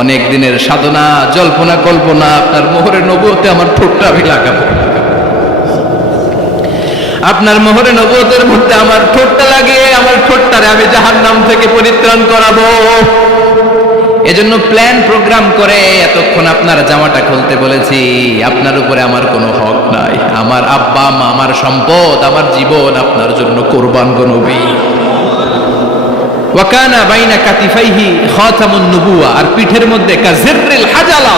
অনেক দিনের সাধনা, জল্পনা কল্পনা, আপনার মোহরে নবুয়তে আমার ঠোঁটটা আমি লাগাবো। আপনার মোহরে নবুয়তের মধ্যে আমার ঠোঁটটা লাগিয়ে আমার ঠোঁটটারে আমি জাহান্নাম থেকে পরিত্রাণ করাবো। এজন্য প্ল্যান প্রোগ্রাম করে এতক্ষণ আপনার জামাটা খুলতে বলেছি। আপনার উপরে আমার কোনো হক নাই। আমার আব্বা মা, আমার সম্পদ, আমার জীবন আপনার জন্য কোরবান গো নবী। ওয়াকানা বাইনা কাতিফাইহি খাতামুন নবুওয়া, আর পিঠের মধ্যে কাজিররিল হাজালা,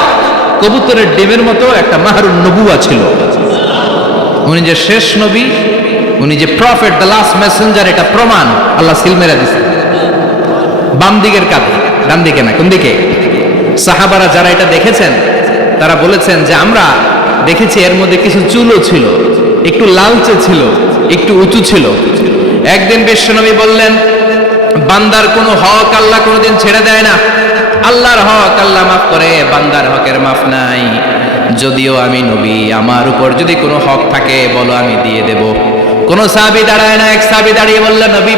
কবুতরের ডিমের মতো একটা মাহরুন নবুওয়া ছিল। উনি যে শেষ নবী, উনি যে প্রফেট, দ্য লাস্ট মেসেঞ্জার, এটা প্রমাণ আল্লাহ সিল মেরে দিছে বাম দিকের কাঁধে, ডান দিকে না। কোন দিকে? সাহাবারা যারা এটা দেখেছেন তারা বলেছেন যে আমরা দেখেছি এর মধ্যে কিছু চুলও ছিল, একটু লালচে ছিল, একটু উঁচু ছিল। একদিন বিশ্বনবী বললেন, বান্দার কোনো হক আল্লাহ কোনোদিন ছেড়ে দেয় না। আল্লাহর হক আল্লাহ মাফ করে, বান্দার হকের মাফ নাই। যদিও আমি নবী, আমার উপর যদি কোনো হক থাকে বলো, আমি দিয়ে দেব। কোন সাহাবী দাঁড়ায় না। এক সাহাবী দাঁড়িয়ে বললেন, নবী,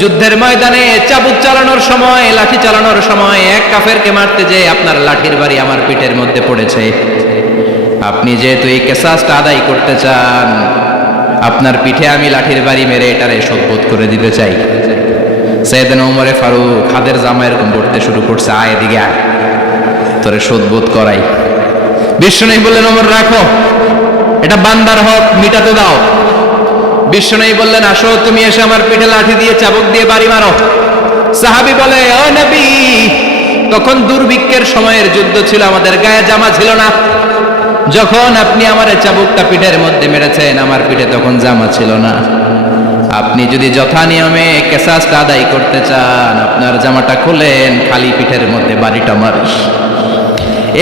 যুদ্ধের ময়দানে চাবুক চালানোর সময়, লাঠি চালানোর সময় এক কাফেরকে মারতে যেয়ে আপনার লাঠির বাড়ি আমার পিঠের মধ্যে পড়েছে। আপনি যেহেতু এই কেসাসটা আদায় করতে চান, আপনার পিঠে আমি লাঠির বাড়ি মেরে এটারে শোধবোধ করে দিতে চাই। সাইয়েদনা ওমরে ফারুক হাতের জামা এরকম পড়তে শুরু করছে, আয় এদিকে আয়, তোরে শোধবোধ করাই। বিশ্বনবী বললেন, ওমর রাখো, এটা বান্দার হক, মিটাতে দাও। বিশ্বনবী বললেন, আসো তুমি এসে আমার পিঠে লাঠি দিয়ে চাবুক দিয়ে বাড়ি মারো। সাহাবী বলে, ও নবী, তখন দুর্ভিক্ষের সময়ের যুদ্ধ ছিল, আমাদের গায়ে জামা ছিল না। যখন আপনি আমার চাবুকটা পিঠের মধ্যে মেরেছেন, আমার পিঠে তখন জামা ছিল না। আপনি যদি যথা নিয়মে কেসাসটা আদায় করতে চান, আপনার জামাটা খুলেন, খালি পিঠের মধ্যে বাড়িটা মারিস।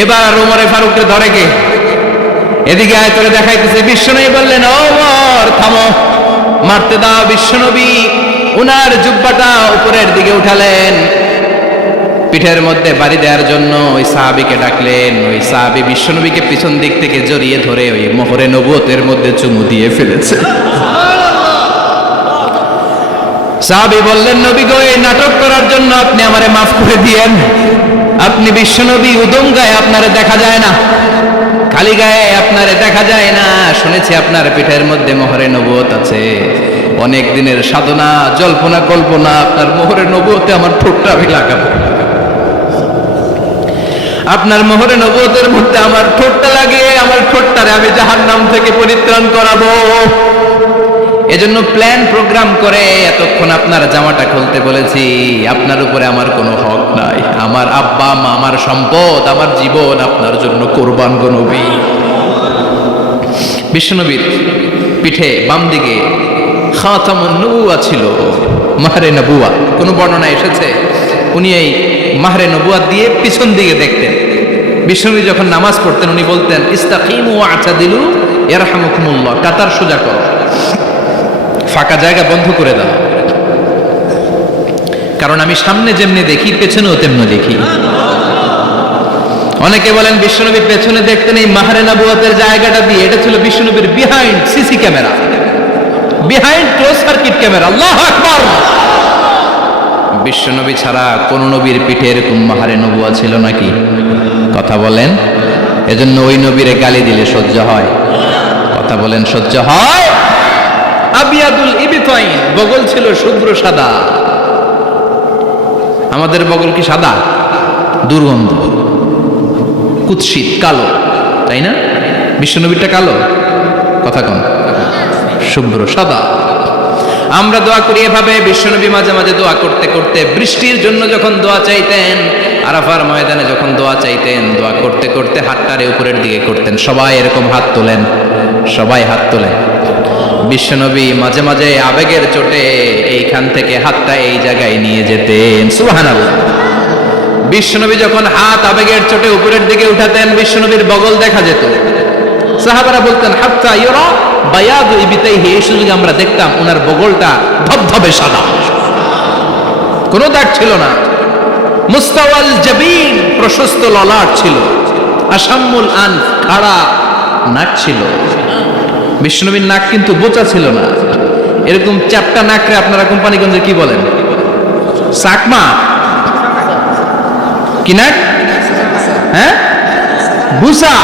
এবার ওমরে ফারুককে ধরে কে? এদিকে আয়, তোরে দেখাইতেছে। বিশ্বনবী বললেন, ওমর থামো, মারতে দাও। বিশ্বনবী উনার জুব্বাটা উপরের দিকে উঠালেন, পিঠের মধ্যে বাড়ি দেওয়ার জন্য ওই সাহাবীকে ডাকলেন। ওই সাহাবী বিশ্বনবীকে পিছন দিক থেকে জড়িয়ে ধরে ওই মোহরে নবুয়তের মধ্যে চুমু দিয়ে ফেলেছে। সাহাবী বললেন, নবী গো, এই নাটক করার জন্য আপনি আমারে মাফ করে দিয়েন। আপনি বিশ্বনবী, উদম গায়ে আপনারে দেখা যায় না, খালি গায়ে আপনারে দেখা যায় না। শুনেছি আপনার পিঠের মধ্যে মোহরে নবুয়ত আছে। অনেক দিনের সাধনা, জল্পনা কল্পনা, আপনার মোহরে নবুয়তে আমার ঠোঁটটা আমি লাগাবো। আপনার মোহরে নবুয়তের মধ্যে আমার ঠোঁটটা লাগিয়ে আমার ঠোঁটটারে আমি জাহান্নাম থেকে পরিত্রাণ করাবো। এজন্য প্ল্যান প্রোগ্রাম করে এতক্ষণ আপনার জামাটা খুলতে বলেছি। আপনার উপরে আমার কোনো হক নাই। আমার আব্বা মা, আমার সম্পদ, আমার জীবন আপনার জন্য কোরবান গো নবী। বিশ্বনবীর পিঠে বাম দিকে খাতামুন নবুওয়া ছিল, মাহরে নবুওয়া। কোন বর্ণনা এসেছে উনি এই মাহরে নবুওয়া দিয়ে পিছন দিকে দেখতেন। বিশ্বনবী যখন নামাজ পড়তেন উনি বলতেন, ইস্তাকিমু ওয়া'তাদিলু ইয়ারহামুকুমুল্লাহ, কাতার সোজা করো, ফাঁকা জায়গা বন্ধ করে দাও। কারণ আমি সামনে যেমনি দেখি, পেছনেও তেমনি দেখি। অনেকে বলেন বিশ্বনবী পেছনে দেখতেন এই মাহরে নবুয়তের জায়গাটা দিয়ে। এটা ছিল বিশ্বনবীর behind CC camera, behind close circuit camera. আল্লাহু আকবার। বিশ্বনবী ছাড়া কোন নবীর পিঠে এরকম মাহরে নবুয়া ছিল নাকি? কথা বলেন। এজন্য ওই নবীরে গালি দিলে সহ্য হয়? কথা বলেন, সহ্য হয়? আবিয়াদুল ইবতাইন, বগল ছিল শুভ্র সাদা। আমাদের বগল কি সাদা? দুর্গন্ধ, কুৎসিত, কালো, তাই না? বিশ্বনবীরটা কালো? কথা কন, শুভ্র সাদা। আমরা দোয়া করি এভাবে। বিশ্বনবী মাঝে মাঝে দোয়া করতে করতে বৃষ্টির জন্য যখন দোয়া চাইতেন, আরাফার ময়দানে যখন দোয়া চাইতেন, দোয়া করতে করতে হাতটারে উপরের দিকে করতেন। সবাই এরকম হাত তোলেন, সবাই হাত তোলেন। বিশ্বনবী মাঝে মাঝে আবেগের চোটে এইখান থেকে হাতটা এই জায়গায় নিয়ে যেতেন। সুবহানাল্লাহ। বিশ্বনবী যখন হাত আবেগের চোটে উপরের দিকে উঠাতেন, বিশ্বনবীর বগল দেখা যেত। সাহাবারা বলতেন, হাত্তা ইউরা বায়াদু ইবতাইহি, এই সুযোগে আমরা দেখতাম ওনার বগলটা ধবধবে সাদা, কোনো দাগ ছিল না। মুস্তাওয়াল জাবিন, প্রশস্ত ললাট ছিল। আসাম্মুল আনফ, খাড়া নাক ছিল। বিশ্বনবীর নাক কিন্তু বোচা ছিল না, এরকম চ্যাপটা নাকরে আপনারা কোম্পানিগঞ্জে কি বলেন? চাকমা কি নাক? হ্যাঁ, বুসা,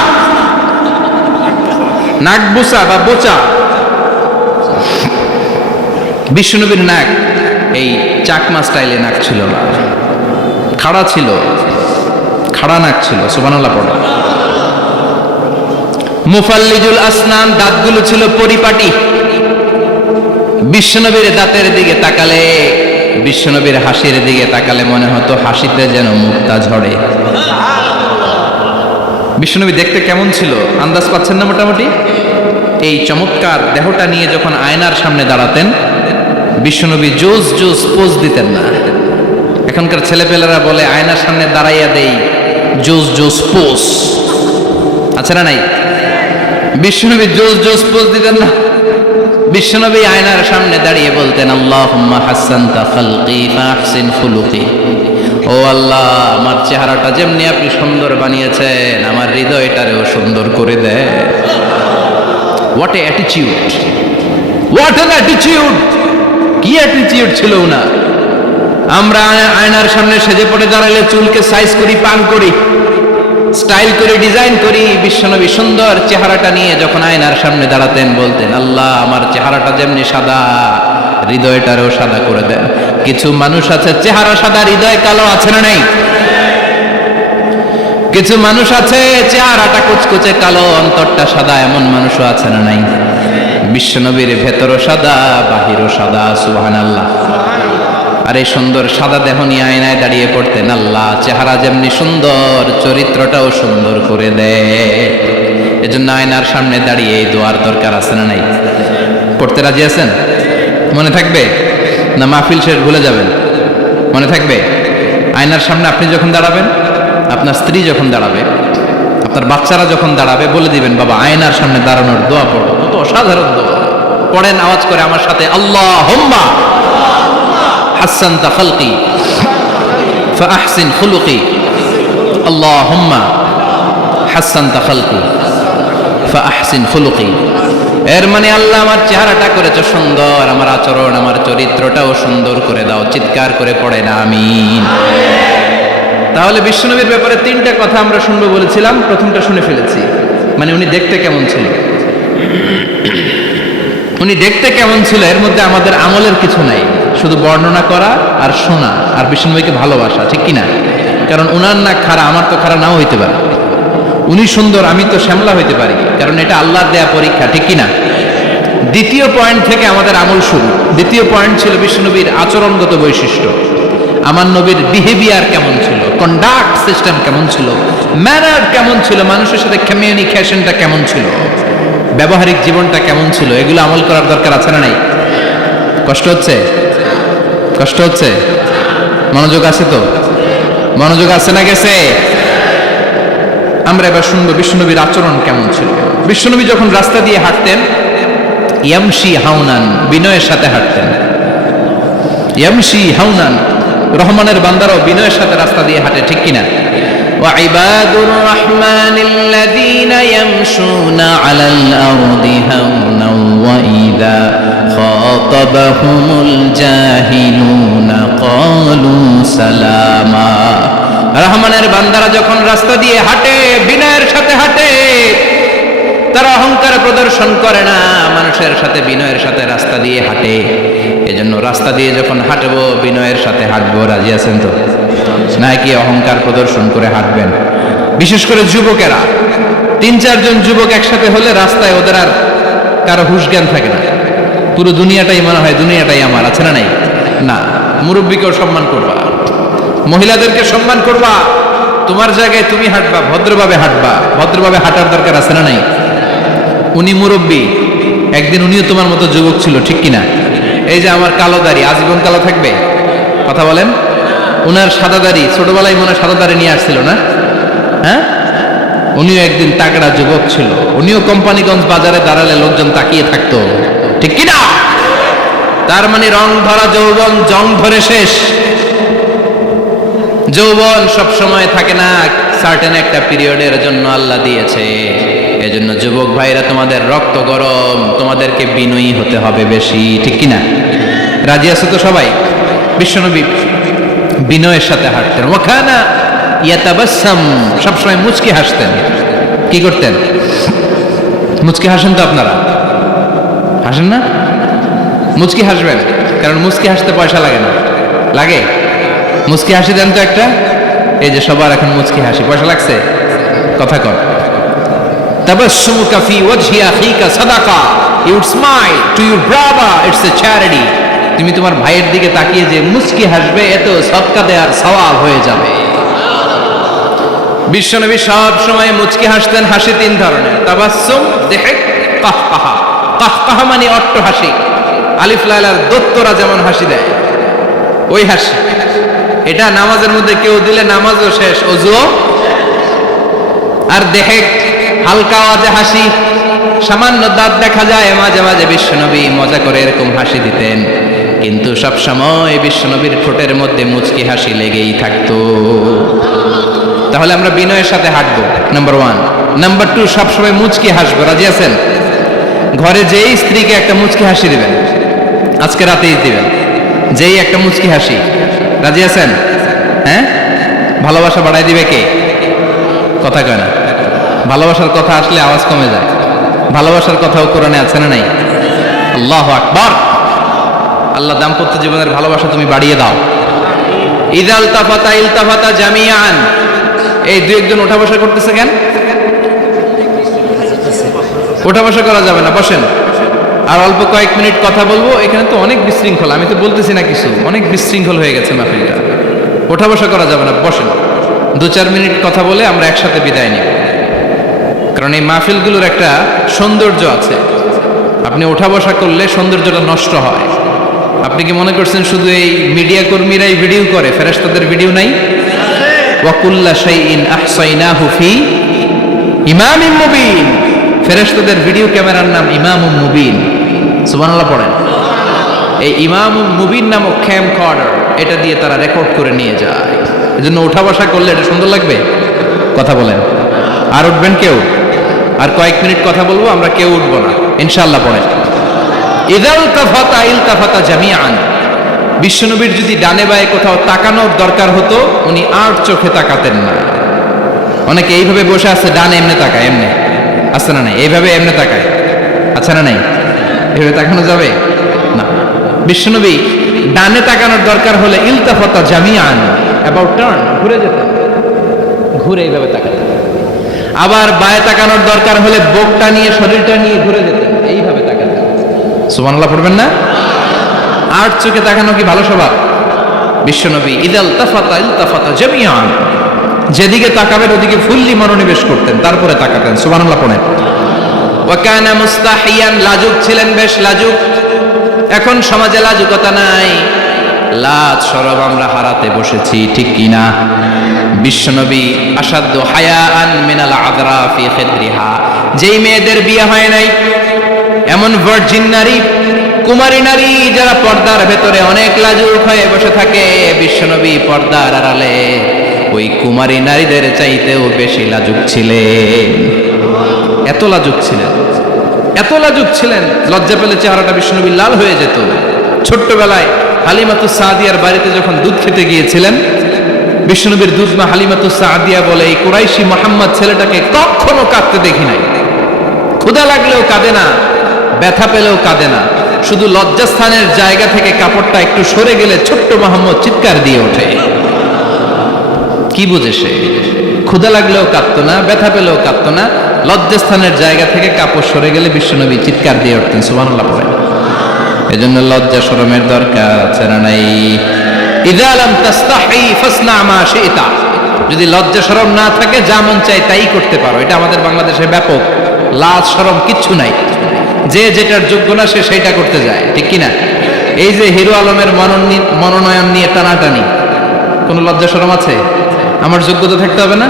নাক বুসা বা বোচা। বিশ্বনবীর নাক এই চাকমা স্টাইলে নাক ছিল না, খাড়া ছিল, খাড়া নাক ছিল। সুবহানাল্লাহ পড়ো। মুফাল্লিজুল আসনান, দাঁতগুলো ছিল পরিপাটি। বিশ্বনবীর দাঁতের দিকে তাকালে, বিশ্বনবীর হাসির দিকে তাকালে মনে হতো হাসিতে যেন মুক্তা ঝরে। বিশ্বনবী দেখতে কেমন ছিল আন্দাজ পাচ্ছেন না মোটামুটি? এই চমৎকার দেহটা নিয়ে যখন আয়নার সামনে দাঁড়াতেন, বিশ্বনবী জোস জোস পোজ দিতেন না। এখনকার ছেলেপেলেরা বলে আয়নার সামনে দাঁড়াইয়া দেই জোস জোস পোজ, আছে না নাই? বিশ্বনবী জোস জোস পোজ দিতেন না। বিশ্বনবী আয়নার সামনে দাঁড়িয়ে বলতেন, আল্লাহুম্মা হাসানতা খালকি ফাহসিন খুলুকি। ও আল্লাহ, আমার চেহারাটা যেমনি আপনি সুন্দর বানিয়েছেন, আমার হৃদয়টারেও সুন্দর করে দেয়। What a attitude, what an attitude! কি অ্যাটিটিউড ছিল না! আমরা আয়নার সামনে সেজে পড়ে দাঁড়ালে চুলকে সাইজ করি, পান করি, স্টাইল করে ডিজাইন করি। বিশ্বনবী সুন্দর চেহারাটা নিয়ে যখন আয়নার সামনে দাঁড়াতেন বলতেন, আল্লাহ, আমার চেহারাটা যেমনি সাদা, হৃদয়টারও সাদা করে দেন। কিছু মানুষ আছে চেহারা সাদা, হৃদয় কালো, আছে না নাই? কিছু মানুষ আছে চেহারাটা কুচকুচে কালো, অন্তরটা সাদা, এমন মানুষও আছে না নাই? বিশ্বনবীর ভেতরও সাদা, বাহিরও সাদা। সুবহানাল্লাহ। আর এই সুন্দর সাদা দেহ নিয়ে আয়নায় দাঁড়িয়ে পড়তেন, আল্লাহ, চেহারা যেমনি সুন্দর, চরিত্রটাও সুন্দর করে দেয়। এজন্য আয়নার সামনে দাঁড়িয়ে এই দোয়ার দরকার আছে না নাই? পড়তে রাজি আছেন? মনে থাকবে না মাহফিল শেষ ভুলে যাবেন? মনে থাকবে? আয়নার সামনে আপনি যখন দাঁড়াবেন, আপনার স্ত্রী যখন দাঁড়াবে, আপনার বাচ্চারা যখন দাঁড়াবে, বলে দিবেন, বাবা, আয়নার সামনে দাঁড়ানোর দোয়া পড়ো। কত অসাধারণ দোয়া! পড়েন আওয়াজ করে আমার সাথে, আল্লাহুম্মা হাসানতা খালকি ফাহসিন খুলুকি। আল্লাহুম্মা হাসানতা খালকি ফাহসিন খুলুকি। এর মানে, আল্লাহ, আমার চেহারাটা করেছো সুন্দর, আমার আচরণ, আমার চরিত্রটাও সুন্দর করে দাও। চিৎকার করে পড়ে না আমিন। তাহলে বিশ্বনবীর ব্যাপারে তিনটা কথা আমরা শুনবো বলেছিলাম, প্রথমটা শুনে ফেলেছি। মানে উনি দেখতে কেমন ছিল, উনি দেখতে কেমন ছিল, এর মধ্যে আমাদের আমলের কিছু নাই, শুধু বর্ণনা করা আর শোনা আর বিশ্বনবীকে ভালোবাসা, ঠিক কিনা? কারণ উনার না খাড়া, আমার তো খাড়া নাও হইতে পারে। উনি সুন্দর, আমি তো শ্যামলা হইতে পারি, কারণ এটা আল্লাহর দেয়া পরীক্ষা, ঠিক কিনা? দ্বিতীয় পয়েন্ট থেকে আমাদের আমল শুরু। দ্বিতীয় পয়েন্ট ছিল বিশ্বনবীর আচরণগত বৈশিষ্ট্য। আমার নবীর বিহেভিয়ার কেমন ছিল, কন্ডাক্ট সিস্টেম কেমন ছিল, ম্যানার কেমন ছিল, মানুষের সাথে কমিউনিকেশনটা কেমন ছিল, ব্যবহারিক জীবনটা কেমন ছিল, এগুলো আমল করার দরকার আছে না নাই? কষ্ট হচ্ছে? কষ্ট হচ্ছে? মনোযোগ আছে তো? মনোযোগ আছে না গেছে? আমরা এবার শুনবো বিশ্বনবীর আচরণ কেমন ছিল। বিশ্বনবী যখন রাস্তা দিয়ে হাঁটতেন, ইয়ামশি হাউনান, বিনয়ের সাথে হাঁটতেন। ইয়ামশি হাউনান, রহমানের বান্দারাও বিনয়ের সাথে রাস্তা দিয়ে হাঁটে, ঠিক কিনা? ওয়া ইবাদুর রাহমানিল্লাযীনা ইয়ামশুনা আলাল আরদি হাওনান ওয়া ইযা খাতাবাহুমুল জাহিলুনা ক্বালু সালামা। রহমানের বান্দারা যখন রাস্তা দিয়ে হাঁটে, বিনয়ের সাথে হাঁটে, তারা অহংকার প্রদর্শন করে না, মানুষের সাথে বিনয়ের সাথে রাস্তা দিয়ে হাঁটে। এজন্য রাস্তা দিয়ে যখন হাঁটবো, বিনয়ের সাথে হাঁটবো। রাজি আছেন তো? নাকি অহংকার প্রদর্শন করে হাঁটবেন? বিশেষ করে যুবকেরা, 3-4 জন যুবক একসাথে হলে রাস্তায় ওদের আর কারো হুঁশ জ্ঞান থাকে না। পুরো দুনিয়াটাই মনে হয় দুনিয়াটাই আমার, আছে না নাই? না, মুরব্বীকেও সম্মান করবা, মহিলাদেরকে সম্মান করবা, তোমার জায়গায় তুমি হাঁটবা, ভদ্রভাবে হাঁটবা। ভদ্রভাবে হাঁটার দরকার আছে না নাই? উনি মুরব্বী, একদিন উনিও তোমার মতো যুবক ছিল, ঠিক কিনা? এই যে আমার কালো দাড়ি, আজীবন কালো থাকবে? কথা বলেন। উনার সাদা দাড়ি, ছোটবেলায় মনে সাদা দাড়ি নিয়ে আসছিল না? হ্যাঁ, উনিও একদিন তাগড়া যুবক ছিল। উনিও কোম্পানিগঞ্জ বাজারে দাঁড়ালে লোকজন তাকিয়ে থাকতো, ঠিক কিনা? তার মানে রং ধরা যৌবন জং ধরে শেষ। যৌবন সব সময় থাকে না, সার্টেন একটা পিরিয়ডের জন্য আল্লাহ দিয়েছে। এজন্য যুবক ভাইরা, তোমাদের রক্ত গরম, তোমাদেরকে বিনয়ী হতে হবে বেশি, ঠিক কিনা? রাজি আছো তো সবাই? বিশ্বনবী বিনয়ের সাথে হাঁটতেন। ওয়াকানা ইয়াতাবাসসাম, সবসময় মুচকি হাসতেন। কি করতেন? মুচকি হাসেন তো আপনারা? হাসেন না? মুচকি হাসবেন, কারণ মুচকি হাসতে পয়সা লাগে না। লাগে? মুচকি হাসি দেন তো একটা। এই যে সবার এখন মুচকি হাসি, পয়সা লাগছে? কথা কর। তাবাসসুমুকা ফি ওয়াজহি আখিকা সাদাকা, you would smile to your brother, it's a charity. তুমি তোমার ভাইয়ের দিকে তাকিয়ে যে মুচকি হাসবে, এত সদকা দেওয়ার সওয়াব হয়ে যাবে। বিশ্বনবী সব সময় মুচকি হাসতেন। হাসি তিন ধরনের, তাবাসসুম, দিহক, কাহকাহা। কাহকাহা মানে অট্ট হাসি, আলিফ লাইলার দত্তরা যেমন হাসি দেয় ওই হাসি। এটা নামাজের মধ্যে কেউ দিলে নামাজও শেষ, ওযুও। আর দেহেক, হালকা আওয়াজে হাসি, সামান্য দাঁত দেখা যায় মাঝে মাঝে বিশ্বনবী মজা করে এরকম হাসি দিতেন, কিন্তু সব সময় বিশ্বনবীর ঠোঁটের মধ্যে মুচকি হাসি লেগেই থাকতো। তাহলে আমরা বিনয়ের সাথে হাঁটবো, নাম্বার 1। নাম্বার 2, সবসময় মুচকি হাসবো। রাজি আছেন? ঘরে যেই স্ত্রীকে একটা মুচকি হাসি দিবেন, আজকে রাতেই দিবেন, যেই একটা মুচকি হাসি। রাজি আছেন? হ্যাঁ, ভালোবাসা বাড়াই দিবে কে? কথা কয় না। ভালোবাসার কথা আসলে আওয়াজ কমে যায়। ভালোবাসার কথাও কোরআনে আছে না নাই? আল্লাহু আকবার। আল্লাহ দাম্পত্য জীবনের ভালোবাসা তুমি বাড়িয়ে দাও। ইদাল তাফাতা ইলতাফাতা জামিআন। এই দুই একজন ওঠা বসা করতেছে কেন? ওঠা বসা করা যাবে না, বসেন। আর অল্প কয়েক মিনিট কথা বলবো। এখানে তো অনেক বিশৃঙ্খল, আমি তো বলতেছি না কিছু, অনেক বিশৃঙ্খল হয়ে গেছে মাহফিলটা। ওঠা বসা করা যাবে না, বসেন। 2-4 মিনিট কথা বলে আমরা একসাথে বিদায় নিব। কারণ এই মাহফিলগুলোর একটা সৌন্দর্য আছে, আপনি ওঠা বসা করলে সৌন্দর্যটা নষ্ট হয়। আপনি কি মনে করছেন শুধু এই মিডিয়া কর্মীরাই ভিডিও করে, ফেরেশতাদের ভিডিও নাই? ওয়া কুল্লা শাইইন আহসাইনাহু ফি ইমামিম মুবিন। ফেরেশতাদের ভিডিও ক্যামেরার নাম ইমামুম মুবিন। সুবহানাল্লাহ পড়েন। এই ইমামুম মুবিন নামক ক্যামকর্ডার, এটা দিয়ে তারা রেকর্ড করে নিয়ে যায়। এজন্য ওঠা বসা করলে এটা সুন্দর লাগবে। কথা বলেন। আর উঠবেন কেউ? আর কয়েক মিনিট কথা বলবো, আমরা কেউ উঠবো না ইনশাআল্লাহ। পড়েন। ইদাল তাফাতা ইলতাফাতা জামিআন। বিশ্বনবীর যদি ডানে বায়ে কোথাও তাকানোর দরকার হতো, উনি আর চোখে তাকাতেন না। অনেকে এইভাবে বসে আছে, ডানে এমনি তাকায়, এমনি আছে না নাই? এইভাবে এমনি তাকায়, আছে না নাই? এইভাবে তাকানো যাবে না। বিশ্বনবী ডানে তাকানোর দরকার হলে ইলতাফাতা জামিআন, অ্যাবাউট টার্ন, ঘুরে যেতেন, ঘুরে এইভাবে তাকাতেন। আবার বায়ে তাকানোর দরকার হলে বুকটা নিয়ে, শরীরটা নিয়ে ঘুরে যেতেন, এইভাবে তাকাতেন। সুবহানাল্লাহ পড়বেন না? আর চোখে তাকানো কি ভালো স্বভাব? বিশ্বনবী ইদাল তাফাতা ইলতাফাতা জামিআন, যেদিকে তাকাবেন ওদিকে ফুল্লি মনোনিবেশ করতেন, তারপরে তাকাতেন। সুবহানাল্লাহ পড়েন। ওয়া কানা মুস্তাহিয়ান, লাজুক ছিলেন, বেশ লাজুক। এখন সমাজে লাজুকতা নাই, লাজ শরম আমরা হারাতে বসেছি, ঠিক কি না? বিশ্বনবী আসাদ্দু হায়াআন মিনাল আযরা ফি খিদরিহা, যেই মেয়েদের বিয়ে হয় নাই, এমন ভার্জিন নারী, কুমারী নারী যারা পর্দার ভেতরে অনেক লাজুক হয়ে বসে থাকে, বিশ্বনবী পর্দার আড়ালে ওই কুমারী নারীদের চাইতেও বেশি লাজুক ছিলেন। এত লাজুক ছিলেন, এত লাজুক ছিলেন, লজ্জা পেলে চেহারাটা বিশ্বনবী লাল হয়ে যেত। ছোট্টবেলায় হালিমাতুস সাদিয়ার বাড়িতে যখন দুধ খেতে গিয়েছিলেন, বিশ্বনবীর দুধমা হালিমাতুস সাদিয়া বলে, এই কুরাইশি মুহাম্মদ ছেলেটাকে কখনো কাঁদতে দেখি নাই। ক্ষুধা লাগলেও কাঁদে না, ব্যথা পেলেও কাঁদে না, শুধু লজ্জাস্থানের জায়গা থেকে কাপড়টা একটু সরে গেলে ছোট্ট মোহাম্মদ চিৎকার দিয়ে ওঠে। কি বুঝে সে? ক্ষুধা লাগলেও কাঁদতো না, ব্যথা পেলেও কাঁদতো না, লজ্জাস্থানের জায়গা থেকে কাপড় সরে গেলে বিশ্বনবী চিৎকার দিয়ে উঠতেন। সুবহানাল্লাহ পড়েন। এজন্য লজ্জা শরমের দরকার আছে না নাই? ইযা লাম তাস্তাহি ফাসনা মা শি'তা, যদি লজ্জা শরম না থাকে যা মন চায় তাই করতে পারো। এটা আমাদের বাংলাদেশে ব্যাপক। লাজ শরম কিচ্ছু নাই, যে যেটার যোগ্য না সে সেইটা করতে যায়, ঠিক কি না? এই যে হিরো আলমের মনোনয়ন নিয়ে টানাটানি, কোনো লজ্জা শরম আছে? আমার যোগ্যতা থাকতে হবে না?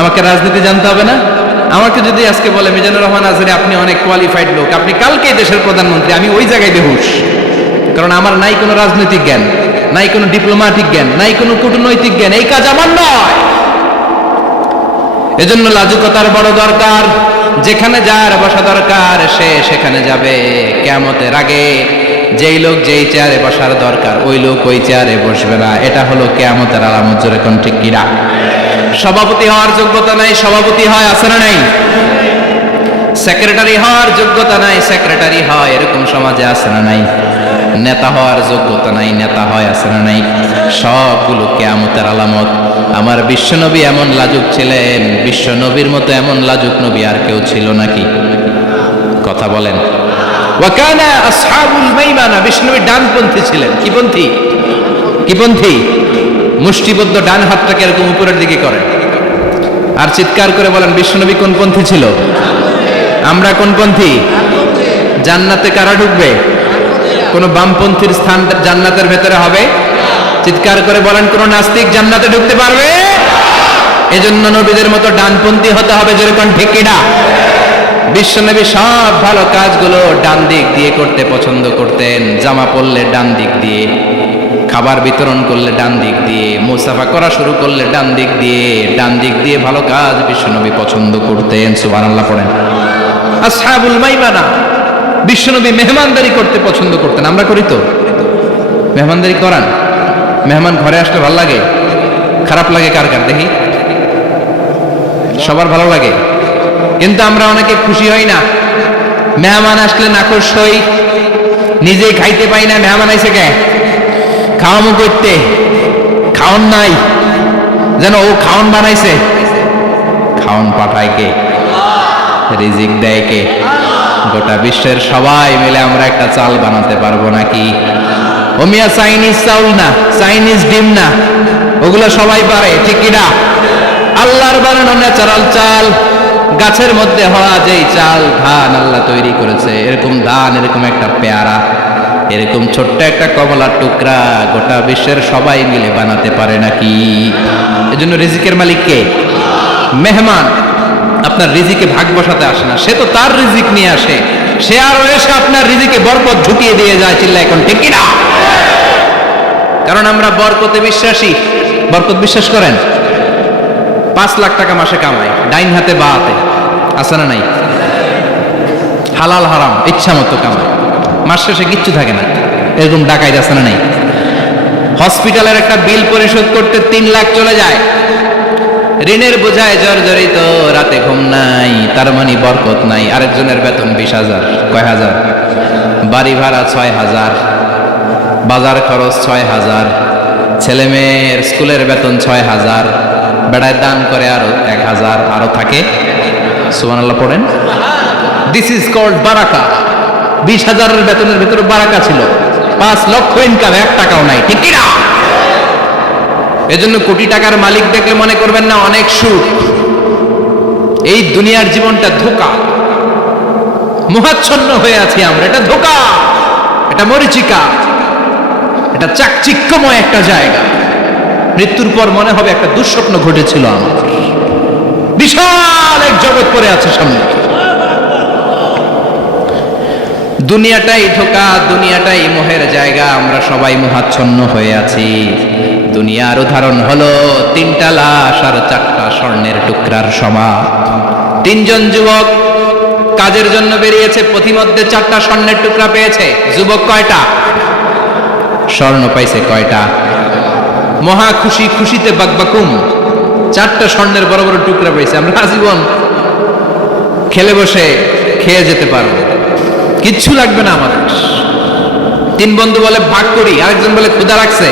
আমাকে রাজনীতি জানতে হবে না? আমাকে যদি আজকে বলে মিজানুর রহমান আজহারী আপনি অনেক কোয়ালিফাইড লোক, আপনি কালকেই দেশের প্রধানমন্ত্রী, আমি ওই জায়গায় বেহুশ, কারণ আমার নাই কোনো রাজনৈতিক জ্ঞান, নাই কোনো ডিপ্লোম্যাটিক জ্ঞান, নাই কোনো কূটনৈতিক জ্ঞান, এই কাজ আমার নয়। এজন্য লাজুকতার বড় দরকার। যেখানে যার বসা দরকার সে সেখানে যাবে। কিয়ামতের আগে যেই লোক যেই চেয়ারে বসার দরকার ওই লোক ওই চেয়ারে বসবে না। এটা হলো কিয়ামতের আলামত। জোরে কোন ঠিক কিনা? সভাপতি হওয়ার যোগ্যতা নাই, সভাপতি হয়, আছে না নাই? সেক্রেটারি হওয়ার যোগ্যতা নাই, সেক্রেটারি হয়, এরকম সমাজে আছে না নাই? নেতা হওয়ার যোগ্যতা নাই, নেতা হয়, আছে না নাই? সবগুলো কিয়ামতের আলামত। আমার বিশ্বনবী এমন লাজুক ছিলেন, বিশ্বনবীর মতো এমন লাজুক নবী আর কেউ ছিল নাকি? কথা বলেন। ওয়া কানা আসহাবুল মাইমানা, বিশ্বনবী ডানপন্থী ছিলেন। কি পন্থী? কি পন্থী? মুষ্টিবদ্ধ ডান হাতটাকে এরকম উপরের দিকে করেন আর চিৎকার করে বলেন, বিশ্বনবী কোন পন্থী ছিল? আমরা কোন পন্থী? জান্নাতে কারা ঢুকবে? কোন বামপন্থীর স্থান জান্নাতের ভেতরে হবে? চিৎকার করে বলেন, কোন নাস্তিক জান্নাতে ঢুকতে পারবে? এজন্য নবীদের মতো ডানপন্থী হতে হবে, যেরকম ঠিক কিনা? বিশ্বনবী সব ভালো কাজগুলো ডান দিক দিয়ে করতে পছন্দ করতেন। জামা পরলে ডান দিক দিয়ে, খাবার বিতরণ করলে ডান দিক দিয়ে, মুসাফা করা শুরু করলে ডান দিক দিয়ে, ডান দিক দিয়ে ভালো কাজ বিশ্বনবী পছন্দ করতেন। সুবহানাল্লাহ পড়েন। আসহাবুল মাইমানা, বিশ্বনবী মেহমানদারি করতে পছন্দ করতেন। আমরা করি তো? মেহমানদারি করান? মেহমান ঘরে আসলে ভালো লাগে? খারাপ লাগে কার কার দেখি? সবার ভালো লাগে, কিন্তু আমরা অনেকে খুশি হই না। মেহমান আসলে নাখোশ হই, নিজেই খাইতে পাই না। মেহমান আইছে কে? খাওয়ামু করতে, খাওন নাই, যেন ও খাওন বানাইছে। খাওন পাঠায় কে? রিজিক দেয় কে? গোটা বিশ্বের সবাই মিলে আমরা একটা চাল বানাতে পারবো নাকি? ও মিয়া চাইনিজ চাউল না, চাইনিজ ডিম না, ওগুলো সবাই পারে, ঠিক কিনা? আল্লাহর বানানো ন্যাচারাল চাল, গাছের মধ্যে হওয়া যেই চাল, ধান আল্লাহ তৈরি করেছে, এরকম ধান, এরকম একটা পেয়ারা, এরকম ছোট্ট একটা কমলার টুকরা গোটা বিশ্বের সবাই মিলে বানাতে পারে নাকি? এজন্য রিজিকের মালিক কে? মেহমান আপনার রিজিকে ভাগ বসাতে আসে না, সে তো তার রিজিক নিয়ে আসে, সে আরো এসে আপনার রিজিকে বরকত ঢুকিয়ে দিয়ে যায়। চিল্লা এখন ঠিক কিনা? কারণ আমরা বরকতে বিশ্বাসী। বরকত বিশ্বাস করেন? 5 লাখ টাকা মাসে কামায়, ডাইন হাতে বা হাতে, আছে না নাই? হালাল হারাম ইচ্ছা মতো কামায়, মাস শেষে কিচ্ছু থাকে না, এরকম ডাকাইত আছে না নাই? হসপিটালের একটা বিল পরিশোধ করতে 3 লাখ চলে যায়, ঋণের বোঝায় জর্জরিত, রাতে ঘুম নাই, তার মানে বরকত নাই। আরেকজনের বেতন 20,000, কয় হাজার? বাড়ি ভাড়া 6,000, বাজার খরচ 6,000, ছেলে মেয়ের স্কুলের বেতন 6,000, বেড়ায় দান করে আরো 1,000, আরো থাকে। সুবহানাল্লাহ পড়েন। দিস ইজ কল্ড বারাকা। 20,000-এর বেতনের ভেতরে বারাকা ছিল। 5 লক্ষ ইনকাম, 1 টাকাও নাই, ঠিক কিনা? এজন্য কোটি টাকার মালিক দেখলে মনে করবেন না অনেক সুখ। এই দুনিয়ার জীবনটা ধোঁকা, মোহাচ্ছন্ন হয়ে আছি আমরা। এটা ধোঁকা, এটা মরিচিকা, এটা চাকচিক্যময় একটা জায়গা। মৃত্যুর পর মনে হবে একটা দুঃস্বপ্ন ঘটেছিল আমার, বিশাল এক জগৎ পড়ে আছে সামনে। দুনিয়াটাই ধোঁকা, দুনিয়াটাই মোহের জায়গা, আমরা সবাই মোহাচ্ছন্ন হয়ে আছি। দুনিয়ার উদাহরণ হলো 3টা লাশ আর 4টা স্বর্ণের টুকরার সমান। 3 জন যুবক কাজের জন্য বেরিয়েছে, পথিমধ্যে 4টা স্বর্ণের টুকরা পেয়েছে। যুবক কয়টা? স্বর্ণ পাইছে কয়টা? মহা খুশি, খুশিতে বাকবাকুম, 4টা স্বর্ণের বড় বড় টুকরা পেয়েছে। আমরা আজীবন খেলে বসে খেয়ে যেতে পারবো, কিচ্ছু লাগবে না আমাদের। 3 বন্ধু বলে ভাগ করি, আরেকজন বলে ক্ষুধা লাগছে।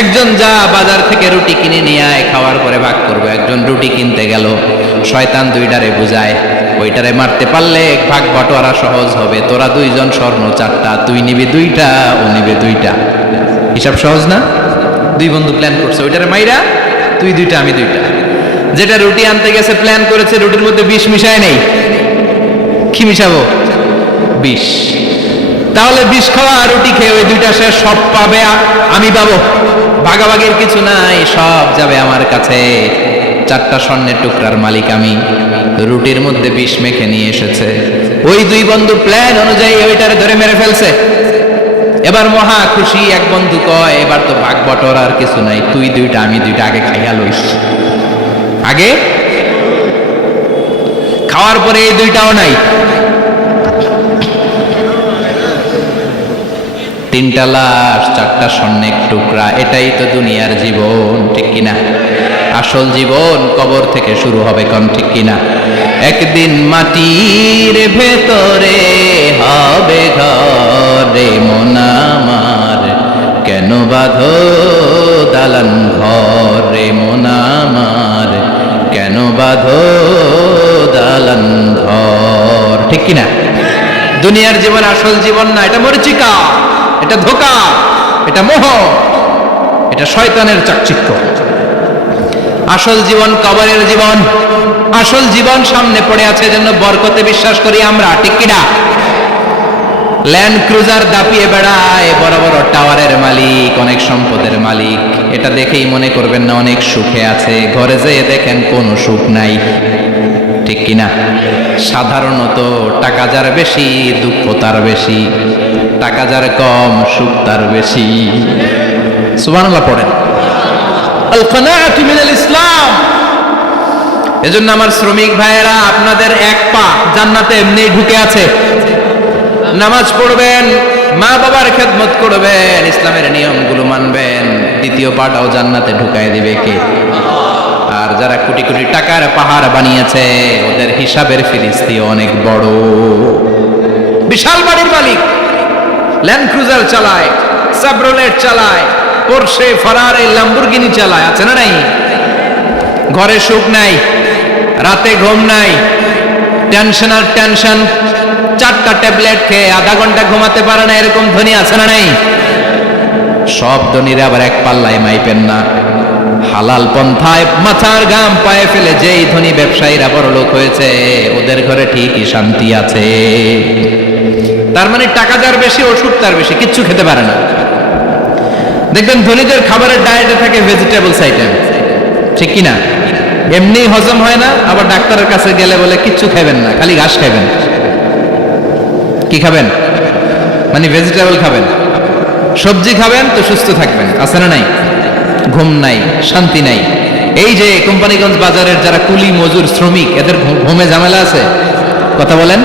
একজন যা বাজার থেকে রুটি কিনে নিয়ে আয়, খাওয়ার পরে ভাগ করবো। একজন রুটি কিনতে গেল, শয়তান 2টারে বুঝায়, ওইটারে মারতে পারলে ভাগ বটোয়ারা সহজ হবে। তোরা 2 জন স্বর্ণ 4টা, তুই নিবি 2টা, ও নিবে 2টা। হিসাব সহজ না? 2 বন্ধু প্ল্যান করছে, ওইটারে মাইরা তুই 2টা, আমি 2টা। যেটা রুটি আনতে গেছে প্ল্যান করেছে রুটির মধ্যে বিষ মিশায় নেই, কি মিশাবো? বিষ। তাহলে বিষ খাওয়া রুটি খেয়ে ওই 2টা সে সব পাবে, আমি পাবো। ভাগাভাগির কিছু নাই, সব যাবে আমার কাছে। 4টা স্বর্ণের টুকরার মালিক আমি। রুটির মধ্যে বিষ মেখে নিয়ে এসেছে। ওই 2 বন্ধু প্ল্যান অনুযায়ী ওইটারে ধরে মেরে ফেলছে। এবার মহা খুশি। এক বন্ধু কয়, এবার তো ভাগ বটর আর কিছু নাই, তুই 2টা, আমি 2টা, আগে খাইয়া লইস। আগে খাওয়ার পরে এই 2টাও নাই। 3টা লাশ, 4টা স্বর্ণের টুকরা, এটাই তো দুনিয়ার জীবন, ঠিক কিনা? আসল জীবন কবর থেকে শুরু হবে, কোন ঠিক কিনা? একদিন মাটির ভেতরে হবে ঘর রে মন আমার, কেন বাঁধো দালান ঘর রে মন আমার, কেন বাঁধো দালান ঘর, ঠিক কিনা? দুনিয়ার জীবন আসল জীবন না, এটা মরিচিকা, এটা ধোঁকা, এটা মোহ, এটা শয়তানের চাকচিক্য। আসল জীবন কবরের জীবন, আসল জীবন সামনে পড়ে আছে, জন্য বরকতে বিশ্বাস করি আমরা, ঠিক কিনা? ল্যান্ড ক্রুজার দাপিয়ে বেড়ায়, বড় বড় টাওয়ারের মালিক, অনেক সম্পদের মালিক, এটা দেখেই মনে করবেন না অনেক সুখে আছে, ঘরে যেয়ে দেখেন কোনো সুখ নাই, ঠিক কিনা? সাধারণত টাকা যার বেশি দুঃখ তার বেশি, টাকা যার কম সুখ তার বেশি। সুবহানাল্লাহ পড়েন। আল কানাআতু মিনাল ইসলাম। এজন্য আমার শ্রমিক ভাইয়েরা, আপনাদের এক পা জান্নাতে এমনি ঢুকে আছে। নামাজ পড়বেন, মা বাবার খেদমত করবেন, ইসলামের নিয়মগুলো মানবেন, দ্বিতীয় পাটাও জান্নাতে ঢুকায় দিবে কে? আর যারা কোটি কোটি টাকার পাহাড় বানিয়েছে, ওদের হিসাবের ফিরিস্তি অনেক বড়। বিশাল বাড়ির মালিক, ল্যান্ড ক্রুজার চালায়, সাবরোলেট চালায়, পোরশে, ফারারি, ল্যাম্বরগিনি চালায়, আছে না নাই? ঘরে সুখ নাই, রাতে ঘুম নাই, টেনশন আর টেনশন, 4টা ট্যাবলেট খেয়ে আধা ঘন্টা ঘুমাতে পারে না, এরকম ধনী আছে না নাই? সব ধনীরা আবার এক পাল্লায় মাইপেন না। হালাল পন্থায় মাথার ঘাম পায়ে ফেলে যেই ধনী ব্যবসায়ীরা বড় লোক হয়েছে, ওদের ঘরে ঠিকই শান্তি আছে। তার মানে টাকা যার বেশি, ওষুধ তার বেশি, কিচ্ছু খেতে পারে না। দেখবেন ধনীদের খাবারের ডায়েটে থাকে ভেজিটেবলস আইটেম, ঠিক কিনা? এমনি হজম হয় না, আবার ডাক্তারের কাছে গেলে বলে কিচ্ছু খাবেন না, খালি ঘাস খাবেন। কি খাবেন? মানে ভেজিটেবল খাবেন, সবজি খাবেন তো সুস্থ থাকবেন, আছে না নাই? ঘুম নাই, শান্তি নাই। এই যে কোম্পানিগঞ্জ বাজারের যারা কুলি মজুর শ্রমিক, এদের ঘুমে ঝামেলা আছে? কথা বলেন।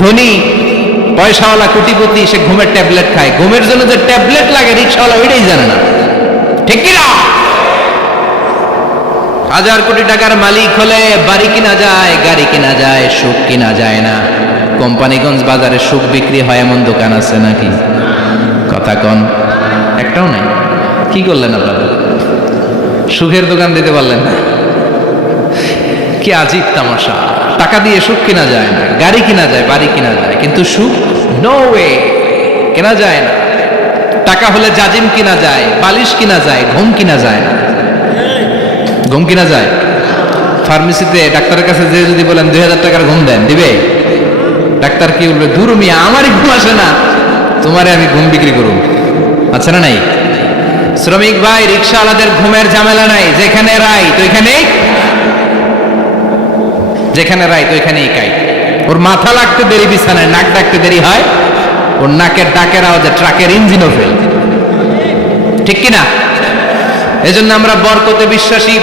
ধনী পয়সাওয়ালা কোটিপতি, সে ঘুমের ট্যাবলেট খায়, ঘুমের জন্য যে ট্যাবলেট লাগে রিক্সাওয়ালা ওইটাই জানে না, ঠিক কিনা? 1000 কোটি টাকার মালিক হলে বাড়ি কিনা যায়, গাড়ি কিনা যায়, সুখ কিনা যায় না। কোম্পানিগঞ্জ বাজারে সুখ বিক্রি হয় এমন দোকান আছে নাকি? কথা কন, একটাও নাই। কি করলেন আপনারা? সুখের দোকান দিতে পারলেন না? কি আজীব তামাশা। টাকা দিয়ে সুখ কিনা যায় না, গাড়ি কিনা যায়, বাড়ি কিনা যায়, কিন্তু সুখ নো ওয়ে, কেনা যায় না। টাকা হলে জাজিম কিনা যায়, বালিশ কিনা যায়, ঘুম কিনা যায় না। ঘুম কিনা যায়? ফার্মেসিতে ডাক্তারের কাছে যে যদি বলেন 2000 টাকার ঘুম দেন, দিবে? ডাক্তার কি বলবে? দূর মিয়া, আমারই ঘুম আসে না, তোমারে আমি ঘুম বিক্রি করুন। আচ্ছা না নাই? শ্রমিক ভাই, রিক্সাওয়ালাদের ঘুমের ঝামেলা নাই, যেখানে রাই তো এখানেই, যেখানে রাই তো এখানেই কাই। ওর মাথা লাগতে দেরি বিছানায়, নাক ডাকতে দেরি হয়, ওর নাকের ডাকের আওয়াজে ট্রাকের ইঞ্জিনও ফেল, ঠিক কিনা? এজন্য আমরা বরকতে বিশ্বাসী।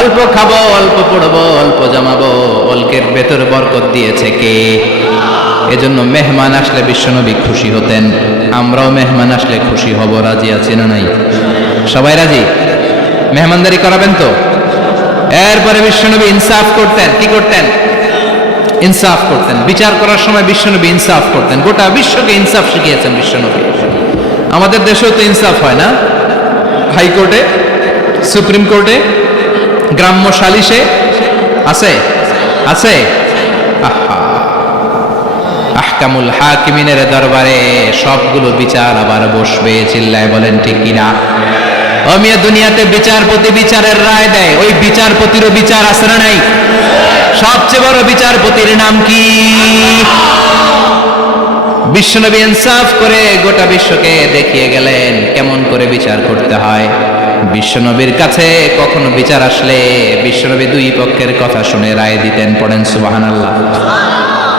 অল্প খাবো, অল্প পড়বো, অল্প জমাবো, অল্পের ভেতর বরকত দিয়েছে কে? এজন্য মেহমান আসলে বিশ্বনবী খুশি হতেন, আমরাও মেহমান আসলে খুশি হব। রাজি আছি না নাই? সবাই রাজি? মেহমানদারি করাবেন তো? এরপরে বিশ্বনবী ইনসাফ করতেন। কি করতেন? ইনসাফ করতেন। বিচার করার সময় বিশ্বনবী ইনসাফ করতেন। গোটা বিশ্বকে ইনসাফ শিখিয়েছেন বিশ্বনবী। আমাদের দেশেও তো ইনসাফ হয় না? হাইকোর্টে, সুপ্রিম কোর্টে, গ্রাম্য সালিশে আছে, আছে। আহকামুল হাকিমিনের দরবারে সবগুলো বিচার আবার বসবে। চিল্লায় বলেন ঠিক কিনা? অমিয়া দুনিয়াতে বিচারপতি বিচারের রায় দেয়, ওই বিচারপতিরও বিচার আছে না নাই? সবচেয়ে বড় বিচারপতির নাম কি? বিশ্বনবী ইনসাফ করে গোটা বিশ্বকে দেখিয়ে গেলেন কেমন করে বিচার করতে হয়। বিশ্বনবীর কাছে কখনো বিচার আসলে বিশ্বনবী দুই পক্ষের কথা শুনে রায় দিতেন। পড়েন সুবহানাল্লাহ।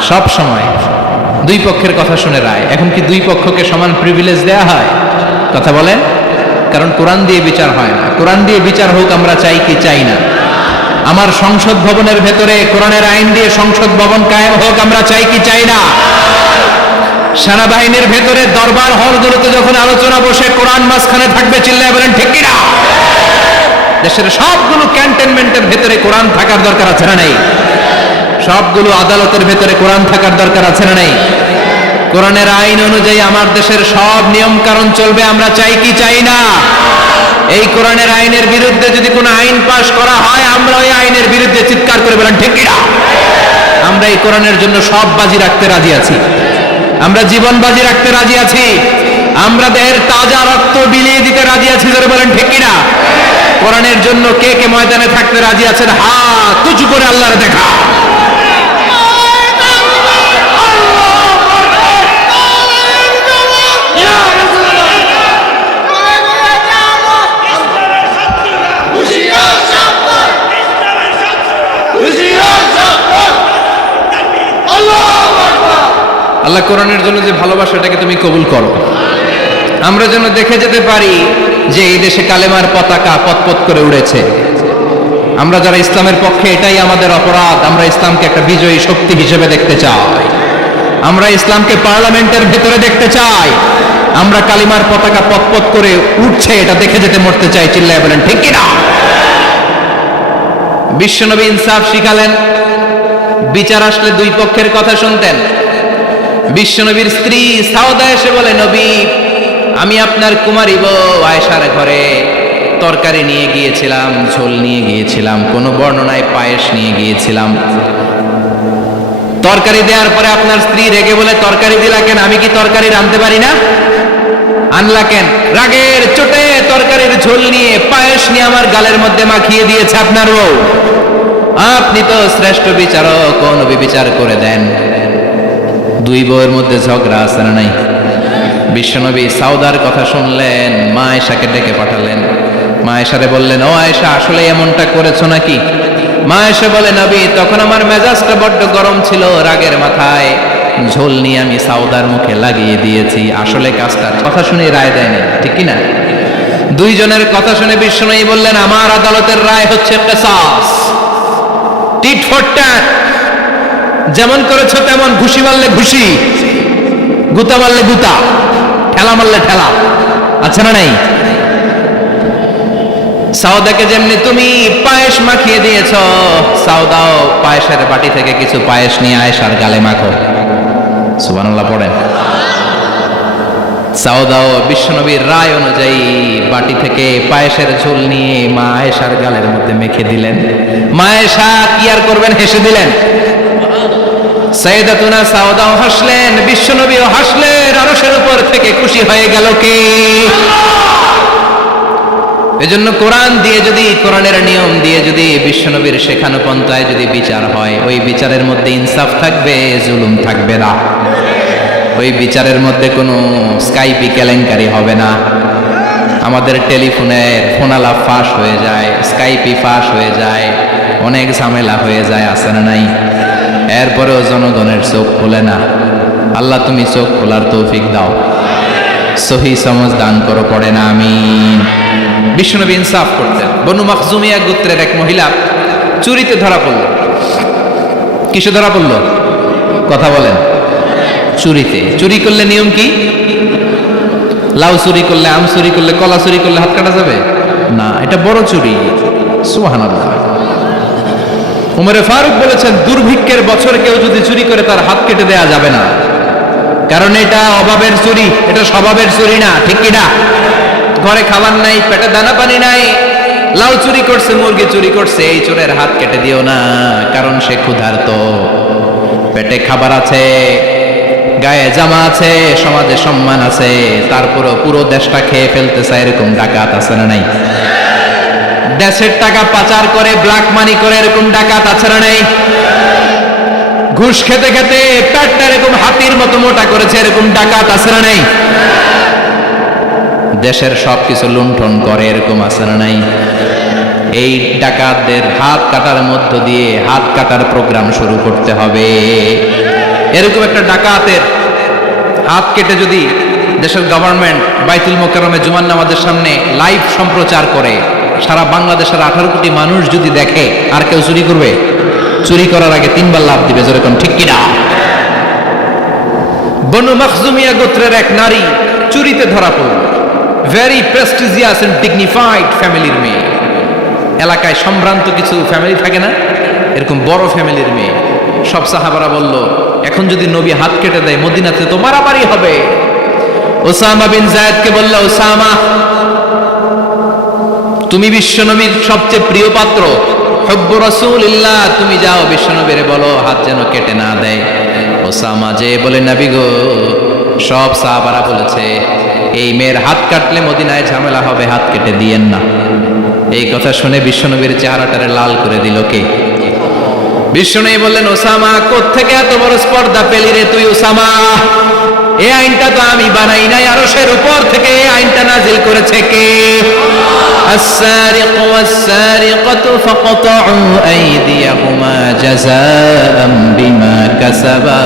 সব সময় দুই পক্ষের কথা শুনে রায়। এখন কি দুই পক্ষকে সমান প্রিভিলেজ দেয়া হয়? কথা বলেন। কারণ কোরআন দিয়ে বিচার হয় না। কোরআন দিয়ে বিচার হোক আমরা চাই কি চাই না? আমার সংসদ ভবনের ভেতরে কোরআনের আইন দিয়ে সংসদ ভবন কায়েম হোক আমরা চাই কি চাই না? সেনাবাহিনীর ভেতরে দরবার হলগুলোতে যখন আলোচনা বসে কোরআন মাঝখানে থাকবে, চিল্লায় বলেন ঠিক কিনা? দেশের সবগুলো ক্যান্টনমেন্টের ভেতরে কোরআন থাকার দরকার আছে না নেই? সবগুলো আদালতের ভেতরে কোরআন থাকার দরকার আছে না নেই? কোরআনের আইন অনুযায়ী আমার দেশের সব নিয়ম কানুন চলবে, আমরা চাই কি চাই না? এই কোরআনের আইনের বিরুদ্ধে যদি কোনো আইন পাশ করা হয়, আমরা ওই আইনের বিরুদ্ধে চিৎকার করে বলেন ঠিক কিনা? আমরা এই কোরআনের জন্য সব বাজি রাখতে রাজি আছি, আমরা জীবন বাজি রাখতে রাজি আছি, আমরা দেহের তাজা রক্ত বিলিয়ে দিতে রাজি আছি, যারা বলেন ঠিক কিনা? কোরআনের জন্য কে কে ময়দানে থাকতে রাজি আছেন? হাত উঁচু করে আল্লাহর দেখা। আল্লাহ কোরআনের জন্য যে ভালোবাসা, এটাকে তুমি কবুল করো। আমরা যেন দেখে যেতে পারি যে এই দেশে কালেমার পতাকা পতপত করে উড়েছে। আমরা যারা ইসলামের পক্ষে, এটাই আমাদের অপরাধ। আমরা ইসলামকে একটা বিজয়ী শক্তি হিসেবে দেখতে চাই, আমরা ইসলামকে পার্লামেন্টের ভেতরে দেখতে চাই, আমরা কালিমার পতাকা পতপত করে উঠছে এটা দেখে যেতে মরতে চাই। চিল্লায় বলেন ঠিক কিনা? বিশ্বনবী ইনসাফ শিখালেন, বিচার আসলে দুই পক্ষের কথা শুনতেন। বিশ্বনবীর স্ত্রী সাউদা এসে বলে, নবী, আমি আপনার কুমারী বউ আয়েশার ঘরে তরকারি নিয়ে গিয়েছিলাম, ঝোল নিয়ে গিয়েছিলাম, কোন বর্ণনায় পায়েস নিয়ে গিয়েছিলাম। তরকারি দেওয়ার পরে আপনার স্ত্রী রেগে বলে, তরকারি দিলা কেন? আমি কি তরকারি রাঁধতে পারি না? আনলা কেন? রাগের চোটে তরকারির ঝোল নিয়ে পায়েস নিয়ে আমার গালের মধ্যে মাখিয়ে দিয়েছে আপনার বউ। আপনি তো শ্রেষ্ঠ বিচারক, কোন বিচার করে দেন। দুই বউয়ের মধ্যে ঝগড়া আছে না নাই? বিশ্বনবী সাউদার কথা শুনলেন, মা আয়েশাকে ডেকে পাঠালেন। মা আয়েশারে বললেন, ও আয়েশা, আসলে এমনটা করেছো নাকি? মা আয়েশা বলে, নবী, তখন আমার মেজাজটা বড্ড গরম ছিল, রাগের মাথায় ঝোল নিয়ে আমি সাউদার মুখে লাগিয়ে দিয়েছি। আসলে কাজটার কথা শুনে রায় দেয়নি, ঠিক কিনা? দুইজনের কথা শুনে বিশ্বনবী বললেন, আমার আদালতের রায় হচ্ছে কিসাস, টিট ফর ট্যাট। যেমন করেছো তেমন, ঘুষি মারলে ঘুষি, গুতা মারলে গুতা, ঠেলা মারলে ঠেলা, আচ্ছা না নাই? সাউদাকে যেমনি তুমি পায়েস মাখিয়ে দিয়েছ, সাউদাও পায়েসের বাটি থেকে কিছু পায়েস নিয়ে আয়েশার গালে মাখো। সুবহানাল্লাহ পড়েন। সাউদাও বিশ্বনবীর রায় অনুযায়ী বাটি থেকে পায়েসের ঝোল নিয়ে মা আয়েশার গালের মধ্যে মেখে দিলেন। মা আয়েশা কি আর করবেন, হেসে দিলেন। সাইয়েদাতুনা সাউদাও হাসলেন, বিশ্বনবীও হাসলেন। আরশের উপর থেকে খুশি হয়ে গেল কে? এজন্য কোরআন দিয়ে যদি, কোরআনের নিয়ম দিয়ে যদি, বিশ্বনবীর শেখানো পন্থায় যদি বিচার হয়, ওই বিচারের মধ্যে ইনসাফ থাকবে, জুলুম থাকবে না। ওই বিচারের মধ্যে কোনো স্কাইপি কেলেঙ্কারি হবে না। আমাদের টেলিফোনের ফোনালাপ ফাঁস হয়ে যায়, স্কাইপি ফাঁস হয়ে যায়, অনেক ঝামেলা হয়ে যায়, আছে না নাই? এরপরেও জনগণের চোখ খোলে না। আল্লাহ তুমি চোখ খোলার তৌফিক দাও, সহি সমঝ দান করো, পড়ে না আমিন। বিশ্বনবী ইনসাফ করতেন। বনু মাখজুমিয়া গোত্রের এক মহিলা চুরিতে ধরা পড়ল। কিসে ধরা পড়ল? কথা বলেন। চুরিতে। চুরি করলে নিয়ম কি? লাউ চুরি করলে, আম চুরি করলে, কলা চুরি করলে হাত কাটা যাবে না, এটা বড় চুরি। সুবহানাল্লাহ। উমরে ফারুক বলেছেন, দুর্ভিক্ষের বছর কেউ যদি চুরি করে তার হাত কেটে দেয়া যাবে না, কারণ এটা অভাবের চুরি, এটা স্বভাবের চুরি না, ঠিক কিনা? ঘরে খাবার নাই, পেটে দানা পানি নাই, লাউ চুরি করছে, মুরগি চুরি করছে, এই চোরের হাত কেটে দিও না, কারণ সে ক্ষুধার্ত, পেটে খাবার আছে, গায়ে জামা আছে, সমাজে সম্মান আছে, তারপরও পুরো দেশটা খেয়ে ফেলতে চায়, এরকম ডাকাত আছে না নাই? দেশের টাকা পাচার করে, ব্ল্যাক মানি করে, এরকম ডাকাত আছে না নাই? ঘুষ খেতে খেতে পেটটা এরকম হাতির মতো মোটা করেছে, এরকম ডাকাত আছে না নাই? দেশের সবকিছু লুণ্ঠন করে, এরকম আছে না নাই? এই ডাকাতদের হাত কাটার মধ্য দিয়ে হাত কাটার প্রোগ্রাম শুরু করতে হবে। এরকম একটা ডাকাতের হাত কেটে যদি দেশের গভর্নমেন্ট বাইতুল মোকাররমে জুমার নামাজের সামনে লাইভ সম্প্রচার করে, সারা বাংলাদেশের 18 কোটি মানুষ যদি দেখে, আর কেউ চুরি করবে? চুরি করার আগে 3 বার লাভ দিবে, যেরকম, ঠিক কিনা? বনু মাখজুমিয়া গোত্রের এক নারী চুরিতে ধরা পড়ল। ভেরি প্রেস্টিজিয়াস এন্ড ডিগনিফাইড ফ্যামিলির মেয়ে, এলাকায় সম্ভ্রান্ত কিছু ফ্যামিলি থাকে না, এরকম বড় ফ্যামিলির মেয়ে। সব সাহাবারা বলল, এখন যদি নবী হাত কেটে দেয় মদিনাতে তো মারামারি হবে। ওসামা বিন যায়েদকে বলল, ওসামা তুমি বিশ্বনবীর সবচেয়ে প্রিয় পাত্র, হুব্বু রাসূলিল্লাহ, তুমি যাও বিশ্বনবীরে বলো হাত যেন কেটে না দেয়। ওসামা যে বলে, নবী গো, সব সাহাবারা বলেছে এই মেয়ের হাত কাটলে মদিনায় ঝামেলা হবে, হাত কেটে দিয়েন না। এই কথা শুনে বিশ্বনবীর চেহারাটারে লাল করে দিল কে? বিশ্বনবী বললেন, ওসামা কোত্থেকে এত বড় স্পর্ধা পেলি রে তুই ওসামা? এই আইনটা তো আমি বানাই নাই, আরশের উপর থেকে এই আইনটা নাজিল করেছে কে? السارق والسارقة فقطعوا أيديهما جزاء بما كسبا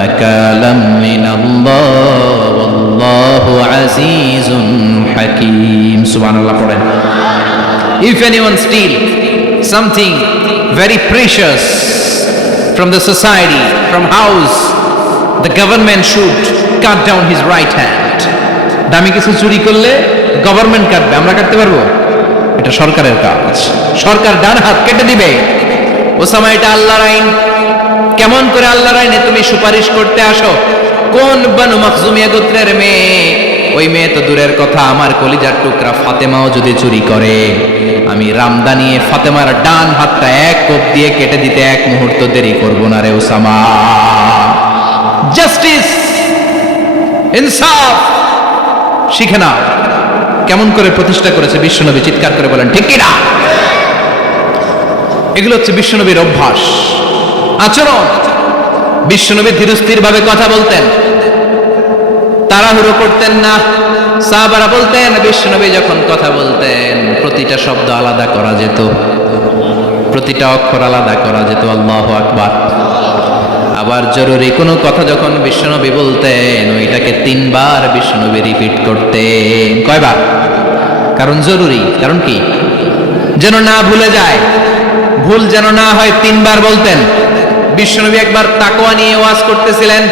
نكالا من الله والله عزيز حكيم. سبحان الله. If anyone steal something very precious from the society, from house, the government should cut down his right hand. দামি কিছু চুরি করলে গভর্নমেন্ট কাটবে, আমরা কাটতে পারবো? এটা সরকারের কাজ, সরকার ডান হাত কেটে দিবে। ওসামা, এটা আল্লাহর আইন। কেমন করে আল্লাহর আইনে তুমি সুপারিশ করতে আসো? কোন বানু মাখজুমিয়া গোত্রের মেয়ে? ওই মেয়ে তো দূরের কথা, আমার কলিজার টুকরা ফাতেমাও যদি চুরি করে, আমি রামদানিয়ে ফাতেমার ডান হাতটা এক কোপ দিয়ে কেটে দিতে এক মুহূর্ত দেরি করব না রে ওসামা। জাস্টিস, ইনসাফ শিখে নাও। কেমন করে প্রতিষ্ঠা করেছে বিশ্বনবী, চিৎকার করে বলেন ঠিক কিনা? এগুলো হচ্ছে বিশ্বনবীর অভ্যাস, আচরণ। বিশ্বনবী ধীরস্থির ভাবে কথা বলতেন, তাড়াহুড়ো করতেন না। সাহাবারা বলতেন, বিশ্বনবী যখন কথা বলতেন প্রতিটা শব্দ আলাদা করা যেত, প্রতিটা অক্ষর আলাদা করা যেত। আল্লাহু আকবার। আবার জরুরি কোনো কথা যখন বিশ্বনবী বলতেন, ওইটাকে 3 বার বিশ্বনবী রিপিট করতেন। কয়বার? কারণ জরুরি। কারণ কি? যেন না ভুলে যায়, ভুল যেন না হয়। 3 বার বলতেন। বিশ্বনবী একবার তাকওয়া নিয়ে ওয়াজ করতেছিলেন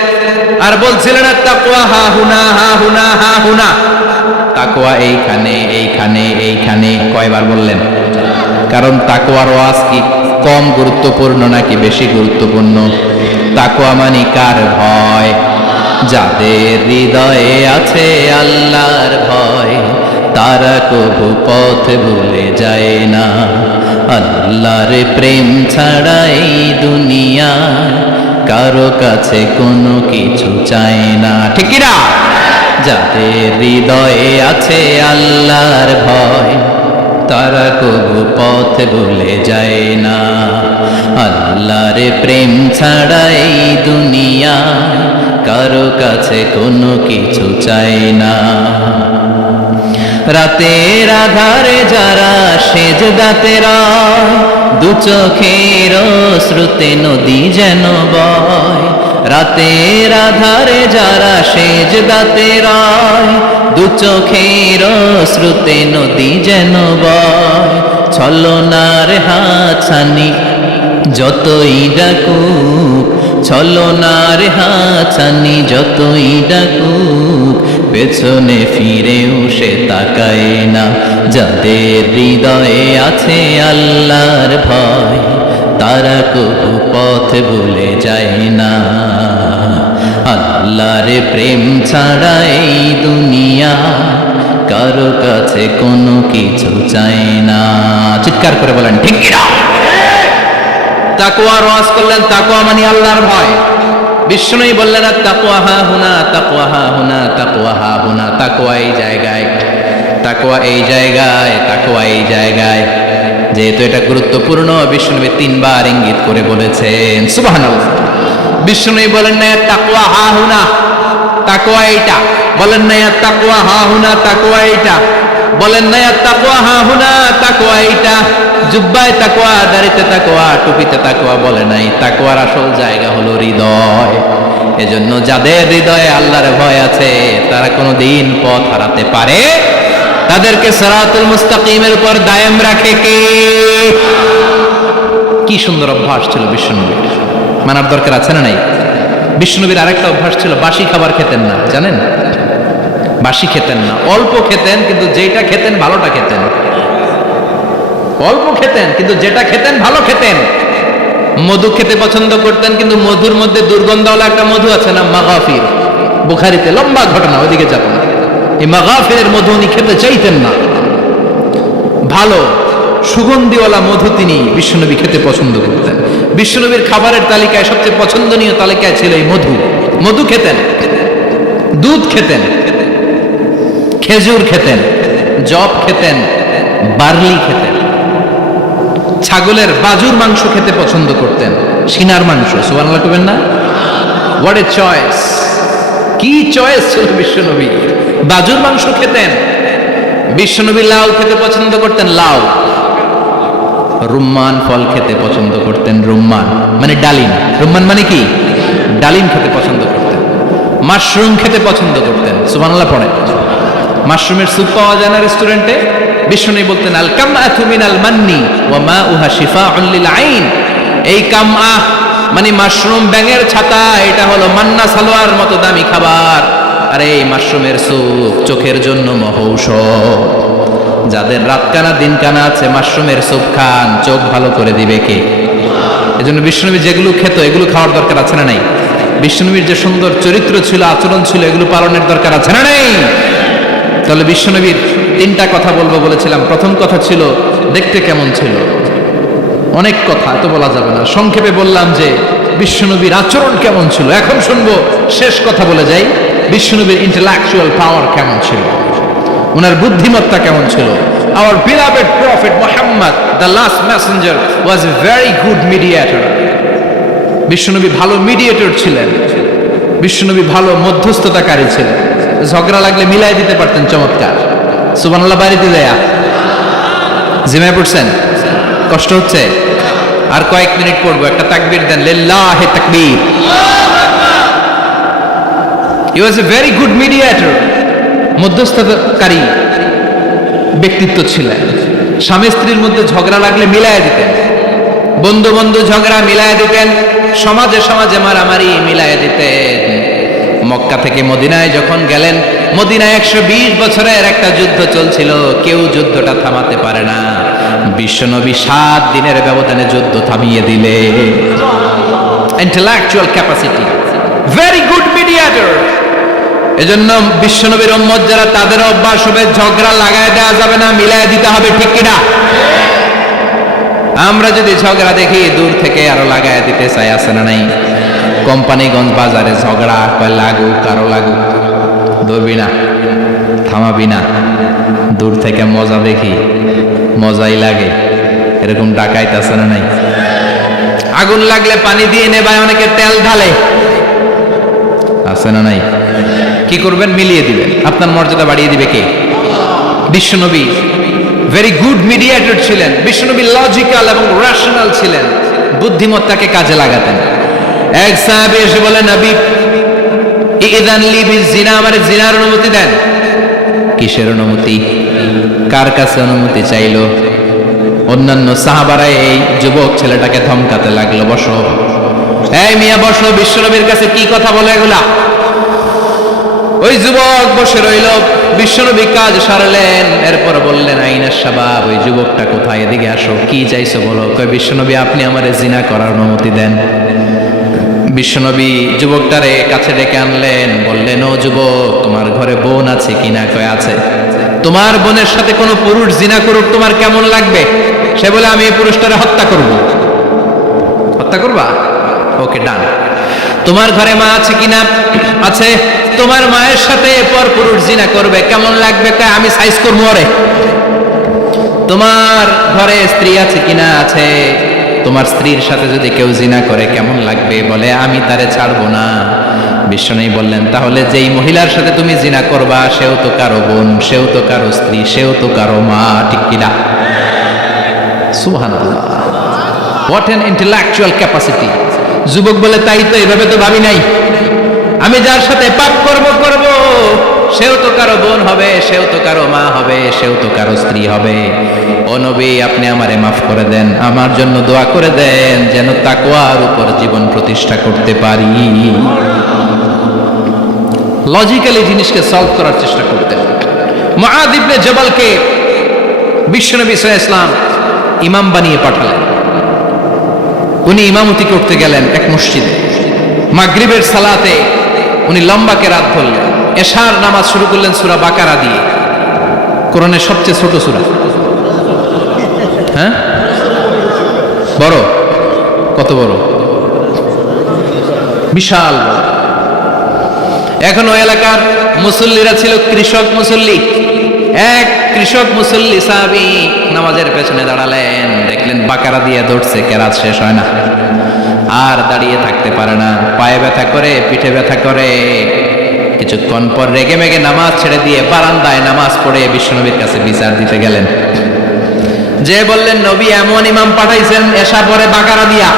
আর বলছিলেন, তাকওয়া হা হুনা হা হুনা হা হুনা, তাকওয়া এইখানে এইখানে এইখানে। কয়বার বললেন? কারণ তাকওয়ার ওয়াজ কি কম গুরুত্বপূর্ণ নাকি বেশি গুরুত্বপূর্ণ? তাকওয়া মানে কার ভয়? যাদের হৃদয়ে আছে আল্লাহর ভয়, তারা কবু পথ ভুলে যায় না। আল্লাহর প্রেম ছাড়া এই দুনিয়া কারো কাছে কোনো কিছু চায় না, ঠিক না? যাদের হৃদয়ে আছে আল্লাহর ভয়, তারা কবু পথ ভুলে যায় না। আল্লাহর প্রেম ছাড়া এই দুনিয়া কারো কাছে কোনো কিছু চায় না। রাতের আধারে যারা সেজদাতে রয়, দু চোখের শ্রুতে নদী যেন বয়। রাতের আধারে যারা সেজদাতে রয়, দু চোখের শ্রুতে নদী যেন বয়। ছলনার হাতছানি যতই ডাকুক, ছলনার হাতছানি যতই ডাকুক, পেছনে ফিরেও সে তাকায় না। যাদের হৃদয়ে আছে আল্লাহর ভয়, তারা কবু পথ ভুলে যায় না। আল্লাহর প্রেম ছাড়া এই দুনিয়া কারো কাছে কোনো কিছু চায় না। চিৎকার করে বলেন ঠিক কিনা? তাকওয়ার ওয়াজ করলেন, তাকওয়া মানে আল্লাহর ভয়। বিষ্ণুই বললেন, তাকওয়া হা হুনা, তাকওয়া হা হুনা, তাকওয়া হা হুনা। তাকওয়া এই জায়গায়, তাকওয়া এই জায়গায়, তাকওয়া এই জায়গায়। যেহেতু এটা গুরুত্বপূর্ণ, বিষ্ণুনবী 3 বার ইঙ্গিত করে বলেছেন। সুবহানাল্লাহ। বিষ্ণুই বলেন না তাকওয়া হা হুনা, তাকওয়া এইটা। বলেন না তাকওয়া হা হুনা, তাকওয়া এইটা। বলেন না তাকওয়া হা হুনা, তাকওয়া এইটা। জুব্বায় তাকওয়া, দাড়িতে তাকওয়া, টুপিতে তাকওয়া বলে নাই। তাকওয়ার আসল জায়গা হলো হৃদয়। এজন্য যাদের হৃদয়ে আল্লাহর ভয় আছে, তারা কোনোদিন পথ হারাতে পারে। তাদেরকে সিরাতুল মুস্তাকিমের উপর দায়েম রাখে কে? কি সুন্দর অভ্যাস ছিল বিশ্বনবীর, মানার দরকার আছে না নাই? বিশ্বনবীর আরেকটা অভ্যাস ছিল, বাসি খাবার খেতেন না, জানেন? বাসি খেতেন না, অল্প খেতেন, কিন্তু যেটা খেতেন ভালোটা খেতেন। অল্প খেতেন কিন্তু যেটা খেতেন ভালো খেতেন। মধু খেতে পছন্দ করতেন, কিন্তু মধুর মধ্যে দুর্গন্ধওয়ালা একটা মধু আছে না, মাগাফির, বুখারীতে লম্বা ঘটনা, ওইদিকে যাব না। এই মাগাফিরের মধু উনি খেতে চাইতেন না। ভালো সুগন্ধিওয়ালা মধু তিনি বিশ্বনবী খেতে পছন্দ করতেন। বিশ্বনবীর খাবারের তালিকায় সবচেয়ে পছন্দনীয় তালিকায় ছিল এই মধু। মধু খেতেন, দুধ খেতেন, খেজুর খেতেন, জব খেতেন, বার্লি খেতেন, ছাগলের বাজুর মাংস খেতে পছন্দ করতেন, সিনার মাংস। সুবহানাল্লাহ কইবেন না? What a choice! কি চয়েস ছিল বিশ্বনবী! বাজুর মাংস খেতেন। বিশ্বনবী লাউ খেতে পছন্দ করতেন, লাউ। রুম্মান ফল খেতে পছন্দ করতেন, রুম্মান মানে ডালিম। রুম্মান মানে কি? ডালিম খেতে পছন্দ করতেন। মাশরুম খেতে পছন্দ করতেন। সুবহানাল্লাহ পড়ে। মাশরুমের স্যুপ পাওয়া যায় না রেস্টুরেন্টে? বিশ্বনবী বলতেন, আল কামআতু মিনাল মান্নি ওয়া মাউহা শিফাউন লিল আইন। এই কামআহ মানে মাশরুম, ব্যাঙের ছাতা, এটা হলো মান্না সালোয়ার মতো দামি খাবার। আর এই মাশরুমের স্যুপ চোখের জন্য মহৌষধ। যাদের রাত কানা দিন কানা আছে, মাশরুমের স্যুপ খান, চোখ ভালো করে দিবে কে? এজন্য বিশ্বনবী যেগুলো খেত এগুলো খাওয়ার দরকার আছে না নাই? বিশ্বনবীর যে সুন্দর চরিত্র ছিল, আচরণ ছিল, এগুলো পালনের দরকার আছে না নাই? তাহলে বিশ্বনবীর তিনটা কথা বলবো বলেছিলাম। প্রথম কথা ছিল দেখতে কেমন ছিল। অনেক কথা তো বলা যাবে না, সংক্ষেপে বললাম যে বিশ্বনবীর আচরণ কেমন ছিল। এখন শুনবো, শেষ কথা বলে যাই, বিশ্বনবীর ইন্টেলেকচুয়াল পাওয়ার কেমন ছিল, ওনার বুদ্ধিমত্তা কেমন ছিল। Our beloved Prophet Muhammad, the last messenger, was a very good mediator. বিশ্বনবী ভালো মিডিয়েটর ছিলেন। বিশ্বনবী ভালো মধ্যস্থতাকারী ছিলেন। ঝগড়া লাগলে মিলাই দিতে পারতেন চমৎকার। সুবহানাল্লাহ। বাড়িতে দেয়া জিমায় পড়ছেন? কষ্ট হচ্ছে? আর কয়েক মিনিট পড়বো, একটা তাকবীর দেন, লিল্লাহি তাকবীর। He was a very good mediator. মধ্যস্থতাকারী ব্যক্তিত্ব ছিলেন। স্বামী স্ত্রীর মধ্যে ঝগড়া লাগলে মিলায় দিতেন, বন্ধু বন্ধু ঝগড়া মিলায় দিতেন, সমাজে সমাজে মারামারি মিলায় দিতেন। মক্কা থেকে মদিনায় যখন গেলেন, মদিনায় 120 বছরের একটা যুদ্ধ চলছিল, কেউ যুদ্ধটা থামাতে পারে না। বিশ্বনবী 7 দিনের ব্যবধানে যুদ্ধ থামিয়ে দিলে। Intellectual capacity, very good mediator. এজন্য বিশ্বনবীর উম্মত যারা, তাদের অভ্যাস হবে ঝগড়া লাগায় দেওয়া যাবে না, মিলায় দিতে হবে, ঠিক কিনা? আমরা যদি ঝগড়া দেখি দূর থেকে আরো লাগায় দিতে চাই, আছে না নাই? কোম্পানিগঞ্জ বাজারে ঝগড়া, কয় লাগুক, কারো লাগুক, ধরবি না, থামাবি না, দূর থেকে মজা দেখি, মজাই লাগে, এরকম ডাকাইতে আছে না নাই? আগুন লাগলে পানি দিয়ে নেবায়, অনেকে তেল ঢালে, আছে না নাই? কি করবেন? মিলিয়ে দিবেন। আপনার মর্যাদা বাড়িয়ে দিবে কে? বিশ্বনবী ভেরি গুড মিডিয়েটর ছিলেন। বিশ্বনবী লজিক্যাল এবং রেশনাল ছিলেন, বুদ্ধিমত্তাকে কাজে লাগাতেন। এক সাহাবী এসে বলে, নবী ইযান লি বিজিনা, আমারে জিনার অনুমতি দেন। কিসের অনুমতি? কার কাছে অনুমতি চাইলো? অন্যান্য সাহাবারা এই যুবক ছেলেটাকে ধমকাতে লাগলো, বসো, এই মিয়া বসো, বিশ্বনবীর কাছে কি কথা বলে এগুলা? ওই যুবক বসে রইল। বিশ্বনবী কাজ সারলেন, এরপর বললেন, আইনাস শাবাব, ওই যুবকটা কোথায়, এদিকে আসো, কি চাইছো বলো। কয়, বিশ্বনবী আপনি আমারে জিনা করার অনুমতি দেন। বিশ্বনবী যুবকটারে কাছে ডেকে আনলেন, বললেন, ও যুবক, তোমার ঘরে বোন আছে কিনা? কয়, আছে। তোমার বোনের সাথে কোনো পুরুষ জিনা করুক, তোমার কেমন লাগবে? সে বলে, আমি এই পুরুষটারে হত্যা করব। হত্যা করবা? ওকে, ডান। তোমার ঘরে মা আছে কিনা? আছে। তোমার মায়ের সাথে পর পুরুষ জিনা করবে, কেমন লাগবে? কয়, আমি সাইজ করবো ওরে। তোমার ঘরে স্ত্রী আছে কিনা? আছে। তোমার স্ত্রীর সাথে যদি কেউ জিনা করে কেমন লাগবে? বলে, আমি তারে ছাড়বো না। বিশ্বনবী বললেন, তাহলে যেই মহিলার সাথে তুমি জিনা করবা, সেও তো কারো বোন, সেও তো কারো স্ত্রী, সেও তো কারো মা, ঠিক কিনা? সুবহানাল্লাহ। What an intellectual capacity. যুবক বলে, তাই তো, এভাবে তো ভাবি নাই। আমি যার সাথে পাপ করব সেও তো কারো বোন হবে, সেও তো কারো মা হবে, সেও তো কারো স্ত্রী হবে। ও নবী, আপনি আমারে মাফ করে দেন, আমার জন্য দোয়া করে দেন, যেন তাকওয়ার উপর জীবন প্রতিষ্ঠা করতে পারি। লজিক্যালি জিনিসকে সলভ করার চেষ্টা করতেন। মুআয ইবনে জবালকে বিশ্বনবী সাল্লাল্লাহু আলাইহি ওয়াসাল্লাম ইমাম বানিয়ে পাঠালেন। উনি ইমামতি করতে গেলেন এক মসজিদে। মাগরিবের সালাতে উনি লম্বা কেরাত ধরলেন। এশার নামাজ শুরু করলেন সূরা বাকারা দিয়ে, কোরআনের সবচেয়ে ছোট সূরা। হ্যাঁ, বড়? কত বড়? বিশাল বড়। এখন ওই এলাকার মুসল্লিরা ছিল কৃষক মুসল্লি। এক কৃষক মুসল্লি সাহাবী নামাজের পেছনে দাঁড়ালেন, দেখলেন বাকারা দিয়ে দৌড়ছে, কেরাত শেষ হয় না, আর দাঁড়িয়ে থাকতে পারে না, পায়ে ব্যথা করে, পিঠে ব্যথা করে। কিছুক্ষণ পর রেগে মেগে নামাজ ছেড়ে দিয়ে বারান্দায় নামাজ পড়ে বিশ্বনবীর কাছে বিচার দিতে গেলেন। যে বললেন, নবী এমন ইমাম পাঠাইছেন এশা পরে বাকারা দিয়া।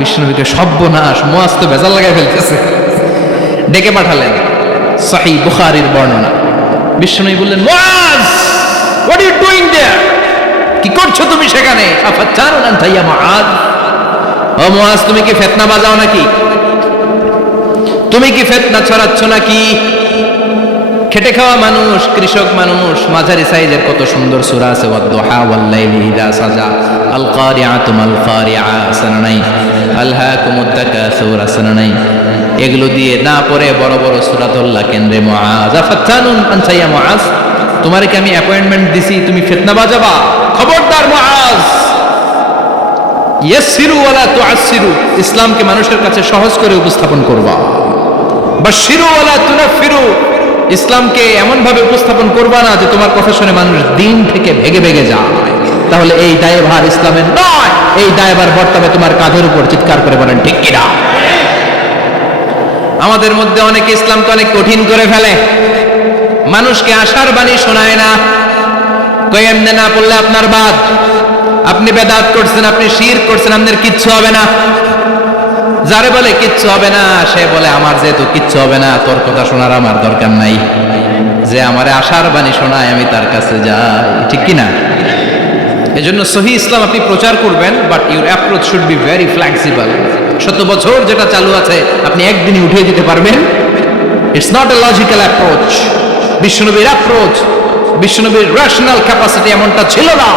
বিশ্বনবীকে সর্বনাশ, মুয়াজ তো ভেজাল লাগাই ফেলতেছে। ডেকে পাঠালেন, সহিহ বুখারীর বর্ণনা। বিশ্বনবী বললেন, Muaz, what are you doing there? কি করছো তুমি সেখানে? আফাতানুন আনতা ইয়া মুআজ? ও মুয়াজ, তুমি কি ফিতনা বাজাও নাকি? তুমি কি ফিতনা ছড়াচ্ছ নাকি? খেটে খাওয়া মানুষ, কৃষক মানুষ, মাঝারি সাইজের কত সুন্দর সূরা আছে, ওয়াদ-দুহা ওয়াল-লাইলি ইযা সাজা, আল কারিআতু মাল কারিআ, আসনা নাই, আলহাকুমুত তাকাসুর, আসনা নাই। এগুলো দিয়ে না পড়ে বড় বড় সূরা ধরলা কেন্দ্রে মুআজ। আফাতানুন আনতা ইয়া মুআজ? তোমারে কি আমি অ্যাপয়েন্টমেন্ট দিছি তুমি ফিতনা বাজাবা? খবরদার মুআজ, ইয়াসসিরু ওয়ালা তুআসসিরু, ইসলামকে মানুষের কাছে সহজ করে উপস্থাপন করবা। বাশশিরু ওয়ালা তুনাফিরু, ইসলামকে এমন ভাবে উপস্থাপন করবা না যে তোমার কথা শুনে মানুষ দিন থেকে ভেগে ভেগে যায়। তাহলে এই দায়ভার ইসলামের নয়, এই দায়ভার বর্তমানে তোমার কাঁধের উপর। চিৎকার করে বলেন ঠিক কিনা? আমাদের মধ্যে অনেকে ইসলামকে অনেক কঠিন করে ফেলে, মানুষকে আশার বাণী শোনায় না। কই এমনি না পড়লে আপনার বাদ, আপনি বেদাত করছেন, আপনি শিরক করছেন, আপনার কিচ্ছু হবে না। যারে বলে কিচ্ছু হবে না, সে বলে আমার যেহেতু কিচ্ছু হবে না, তোর কথা শোনার আমার দরকার নাই। যে আমারে আশার বাণী শোনায় আমি তার কাছে যাই, ঠিক কিনা? এজন্য সহিহ ইসলাম আপনি প্রচার করবেন, but your approach should be very flexible. 100 বছর যেটা চালু আছে আপনি একদিনই উঠিয়ে দিতে পারবেন? It's not a logical approach. বিশ্বনবীর অ্যাপ্রোচ, বিশ্বনবীর রেশনাল ক্যাপাসিটি এমনটা ছিল না।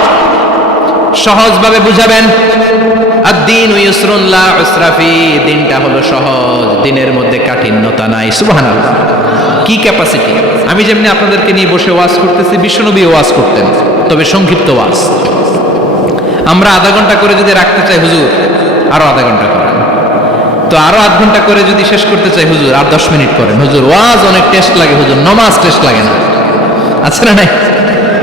সহজভাবে বুঝাবেন। আদ-দীনু ইউসরুন লা উসরা ফি, দিনটা হলো সহজ, দিনের মধ্যে কাঠিন্যতা নাই। সুবহানাল্লাহ, কি ক্যাপাসিটি! আমি যেমনি আপনাদেরকে নিয়ে বসে ওয়াজ করতেছি, বিশ্বনবী ওয়াজ করতেন, তবে সংক্ষিপ্ত ওয়াজ। আমরা আধা ঘন্টা করে যদি রাখতে চাই, হুজুর আরো আধা ঘন্টা করেন। তো আরো আধ ঘন্টা করে যদি শেষ করতে চাই, হুজুর আর 10 মিনিট করেন। হুজুর ওয়াজ অনেক টেস্ট লাগে, হুজুর নামাজ টেস্ট লাগে না। আচ্ছা না নাই?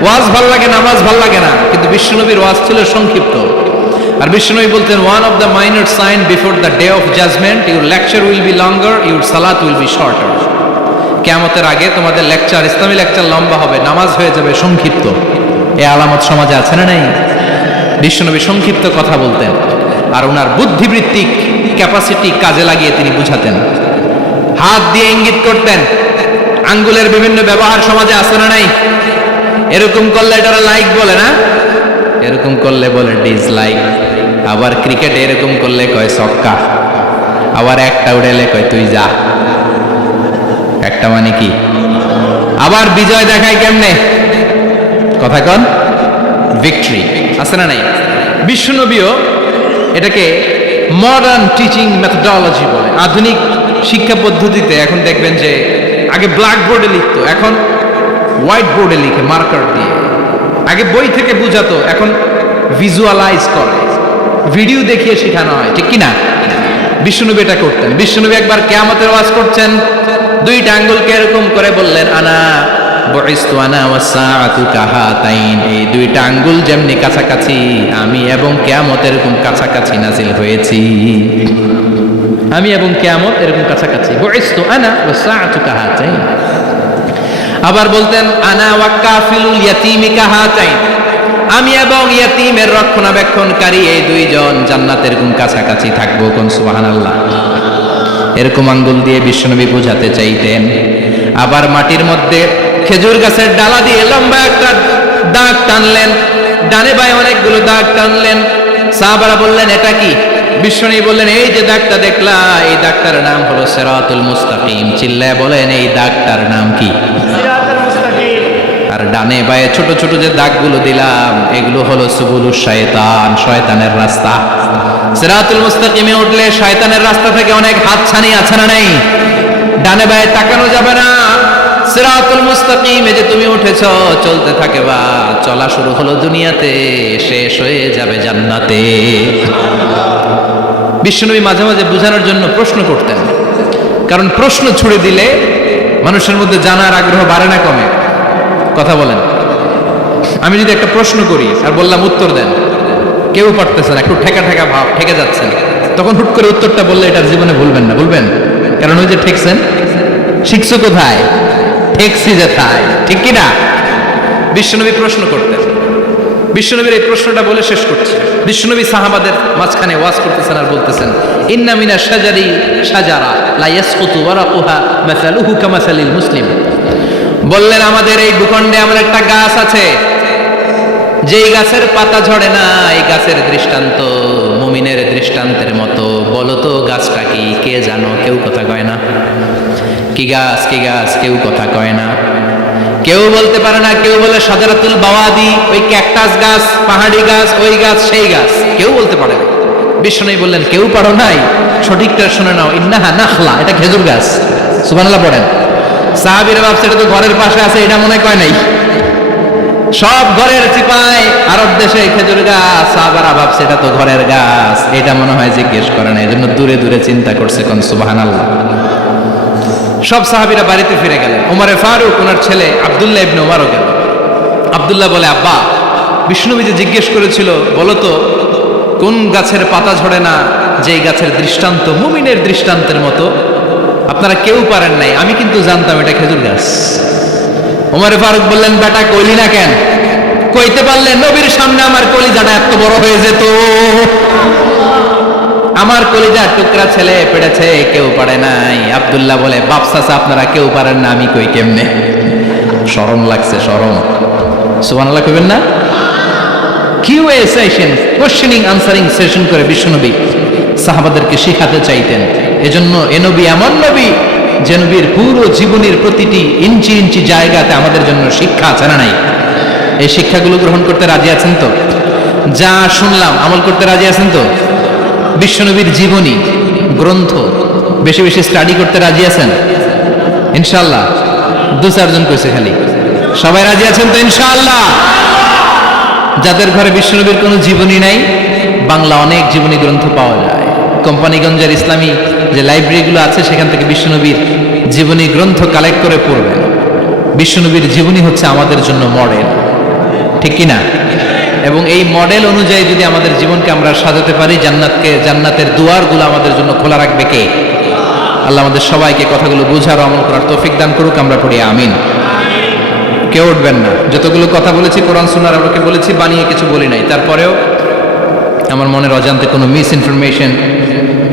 ওয়াজ ভাল লাগে, নামাজ ভাল লাগে না, কিন্তু বিশ্বনবীর ওয়াজ ছিল সংক্ষিপ্ত। আর বিশ্বনবী বলতেন, one of the minor sign before the day of judgment, your lecture will be longer, your সালাত উইল বি শর্টার। কিয়ামতের আগে তোমাদের লেকচার, ইসলামী লেকচার লম্বা হবে, নামাজ হয়ে যাবে সংক্ষিপ্ত। এই আলামত সমাজে আছে না নাই? বিশ্বনবী সংক্ষিপ্ত কথা বলতেন, আর ওনার বুদ্ধিবৃত্তিক ক্যাপাসিটি কাজে লাগিয়ে তিনি বুঝাতেন। হাত দিয়ে ইঙ্গিত করতেন, আঙ্গুলের বিভিন্ন ব্যবহার সমাজে আছে না নাই? এরকম করলে এটা লাইক বলে না, এরকম করলে বলে ডিসলাইক। আবার ক্রিকেটে এরকম করলে কয় ছক্কা, আবার একটা উড়েলে কয় তুই যা। একটা মানে কি? আবার বিজয় দেখায় কেমনে? কথা কন, ভিক্টরি। আছে না নাই? বিশ্বনবীও এটাকে মডার্ন টিচিং মেথোডোলজি বলে। আধুনিক শিক্ষা পদ্ধতিতে এখন দেখবেন যে আগে ব্ল্যাক বোর্ডে লিখতো, এখন হোয়াইট বোর্ডে লিখে মার্কার দিয়ে। আগে বই থেকে বুঝাতো, এখন ভিজুয়ালাইজ করে, ভিডিও দেখিয়ে শেখানো হয়, ঠিক কিনা? বিশ্বনবী এটা করতেন। বিশ্বনবী একবার কিয়ামতের ওয়াজ করছেন, দুইটা আঙ্গুলকে এরকম করে বললেন, আনা বুইসতু আনা ওয়াস সাআতু কাহাতাইন, এই দুইটা আঙ্গুল যেমনি কাছাকাছি, আমি এবং কিয়ামত এরকম কাছাকাছি নাজিল হয়েছি। আমি এবং কিয়ামত এরকম কাছাকাছি। বুইসতু আনা ওয়াস সাআতু কাহাতাইন। আবার বলতেন, আনা ওয়া কাফিলুল ইয়াতীমি কাহাতাইন, আমি এবং ইয়াতীমের রক্ষণাবেক্ষণকারী এই দুইজন জান্নাতের এরকম কাছাকাছি থাকবো। কোন সুবহানাল্লাহ। এরকম আঙ্গুল দিয়ে বিশ্বনবী বোঝাতে চাইতেন। আবার মাটির মধ্যে খেজুর গাছের ডালা দিয়ে লম্বা একটা দাগ টানলেন, ডানে বায়ে অনেকগুলো দাগ টানলেন। সাহাবারা বললেন, এটা কি? বিশ্বনবী বললেন, এই যে দাগটা দেখলা, এই দাগটার নাম হলো সিরাতুল মুস্তাকিম। চিল্লায় বলেন, এই দাগটার নাম কি? সিরাতুল মুস্তাকিম। আর ডানে বায়ে ছোট ছোট যে দাগগুলো দিলাম এগুলো হলো সুবুলুশ শায়তান, শয়তানের রাস্তা। সিরাতুল মুস্তাকিমে উঠলে শয়তানের রাস্তা থেকে অনেক হাতছানি আছে না নেই? ডানে বায়ে তাকানো যাবে না। সিরাতুল মুস্তাকিমে যে তুমি উঠেছো, চলতে থাকে বা চলা শুরু হলো দুনিয়াতে, শেষ হয়ে যাবে জান্নাতে। বিশ্বনবী মাঝে মাঝে বোঝানোর জন্য প্রশ্ন করতেন, কারণ প্রশ্ন ছুড়ে দিলে মানুষের মধ্যে জানার আগ্রহ বাড়ে না কমে? কথা বলেন। আমি যদি একটা প্রশ্ন করি আর বললাম উত্তর দেন, কেউ পারতেছে না, একটু ঠেকা ঠেকা ভাব, ঠেকে যাচ্ছেন, তখন হুট করে উত্তরটা বললে এটার জীবনে ভুলবেন না, ভুলবেন? কারণ ওই যে ঠেকছেন, শিখছো কোথায়? ঠেকছি যেথায়, ঠিক কিনা? বিশ্বনবী প্রশ্ন করতেন। বিশ্বনবীর এই প্রশ্নটা বলে শেষ করছে। বিশ্বনবী সাহাবাদের মাঝখানে ওয়াজ করতেছেন আর বলতেছেন, ইন্না মিনা শাজারি শাজারা লা ইয়াসকুতু ওয়ারাকুহা মাসালুহু কামাসালিল মুসলিম। বললেন, আমাদের এই ভূখণ্ডে এমন একটা গাছ আছে, যেই গাছের পাতা ঝরে না, এই গাছের দৃষ্টান্ত মুমিনের দৃষ্টান্তের মতো। বলো তো গাছটা কি? কে জানো? কেউ কথা কয় না। কি গাছ? কি গাছ? কেউ কথা কয় না, কেউ বলতে পারে না। কেউ বলে শাজারাতুল বাওয়াদি, ওই ক্যাকটাস গাছ, পাহাড়ি গাছ, ওই গাছ, সেই গাছ, কেউ বলতে পারে না। বিশ্বনবী বললেন, কেউ পারো নাই? সঠিকটা শুনে নাও, ইন্নাহা নাখলা, এটা খেজুর গাছ। সুবহানাল্লাহ পড়েন। সাহাবীরা ভাবছে এটা তো ঘরের পাশে আছে, এটা মনে কয় নাই। সব ঘরের চিপায় আরব দেশে খেজুর গাছ, সাহাবারা ভাবছে এটা তো ঘরের গাছ, এটা মনে হয় জিজ্ঞেস করে না, এজন্য দূরে দূরে চিন্তা করছে। কোন সুবহানাল্লাহ। সব সাহাবীরা বাড়িতে ফিরে গেলেন। ওমরে ফারুক, ওনার ছেলে আব্দুল্লাহ ইবনে ওমরও গেল। আব্দুল্লাহ বলে, আব্বা, বিষ্ণুনবী যে জিজ্ঞেস করেছিল, বলো তো কোন গাছের পাতা ঝরে না, যেই গাছের দৃষ্টান্ত মুমিনের দৃষ্টান্তের মতো? আপনারা কেউ পারেন নাই, আমি কিন্তু জানতাম এটা খেজুর গাছ। ওমরে ফারুক বললেন, বেটা কইলি না কেন? কইতে পারলে নবীর সামনে আমার কলিজাটা এত বড় হয়ে যেত। আমার কলিজার টুকরা ছেলে পেড়েছে, কেউ পারে নাই। আব্দুল্লাহ বলে, বাপ চাচা আপনারা কেউ পারেন না, আমি কই কেমনে? শরম লাগছে, শরম। সুবহানাল্লাহ কইবেন না? QA session, questioning answering session করে বিশ্বনবী সাহাবাদেরকে শিখাতে চাইতেন। এজন্য এ নবী এমন নবী যে নবীর পুরো জীবনের প্রতিটি ইঞ্চি ইঞ্চি জায়গাতে আমাদের জন্য শিক্ষা আছে না নাই? এই শিক্ষাগুলো গ্রহণ করতে রাজি আছেন তো? যা শুনলাম আমল করতে রাজি আছেন তো? বিশ্বনবীর জীবনী গ্রন্থ বেশি বেশি স্টাডি করতে রাজি আছেন ইনশাআল্লাহ? 2-4 জন কইছে খালি। সবাই রাজি আছেন তো ইনশাআল্লাহ? যাদের ঘরে বিশ্বনবীর কোনো জীবনী নাই, বাংলা অনেক জীবনী গ্রন্থ পাওয়া যায়। কোম্পানিগঞ্জের ইসলামী যে লাইব্রেরিগুলো আছে, সেখান থেকে বিশ্বনবীর জীবনী গ্রন্থ কালেক্ট করে পড়বেন। বিশ্বনবীর জীবনী হচ্ছে আমাদের জন্য মডেল, ঠিক কিনা? এবং এই মডেল অনুযায়ী যদি আমাদের জীবনকে আমরা সাজাতে পারি, জান্নাতের দুয়ারগুলো আমাদের জন্য খোলা রাখবে কে? আল্লাহ আমাদের সবাইকে কথাগুলো বুঝার আমল করার তৌফিক দান করুক। আমরা পড়ি আমিন। কেউ উঠবেন না। যতগুলো কথা বলেছি কোরআন সুন্নাহর আলোকে বলেছি, বানিয়ে কিছু বলি নাই। তারপরেও আমার মনের অজান্তে কোনো মিস ইনফরমেশন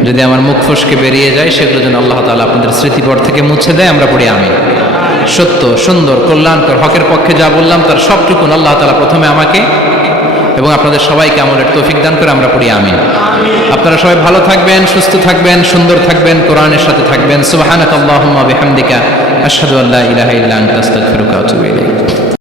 যদি আমার মুখ ফসকে বেরিয়ে যায়, সেগুলো যেন আল্লাহ তাআলা আপনাদের স্মৃতিপট থেকে মুছে দেয়। আমরা পড়ি আমিন। সত্য, সুন্দর, কল্যাণকর, হকের পক্ষে যা বললাম তার সবটুকুন আল্লাহ তাআলা প্রথমে আমাকে এবং আপনাদের সবাইকে আমলের তৌফিক দান করে। আমরা পড়ি আমিন। আপনারা সবাই ভালো থাকবেন, সুস্থ থাকবেন, সুন্দর থাকবেন, কোরআনের সাথে থাকবেন। সুবহানাকাল্লাহুম্মা বিহামদিকা আশহাদু আল্লা ইলাহা ইল্লা আনতা আস্তাগফিরুকা ওয়া আতুবু ইলাইক।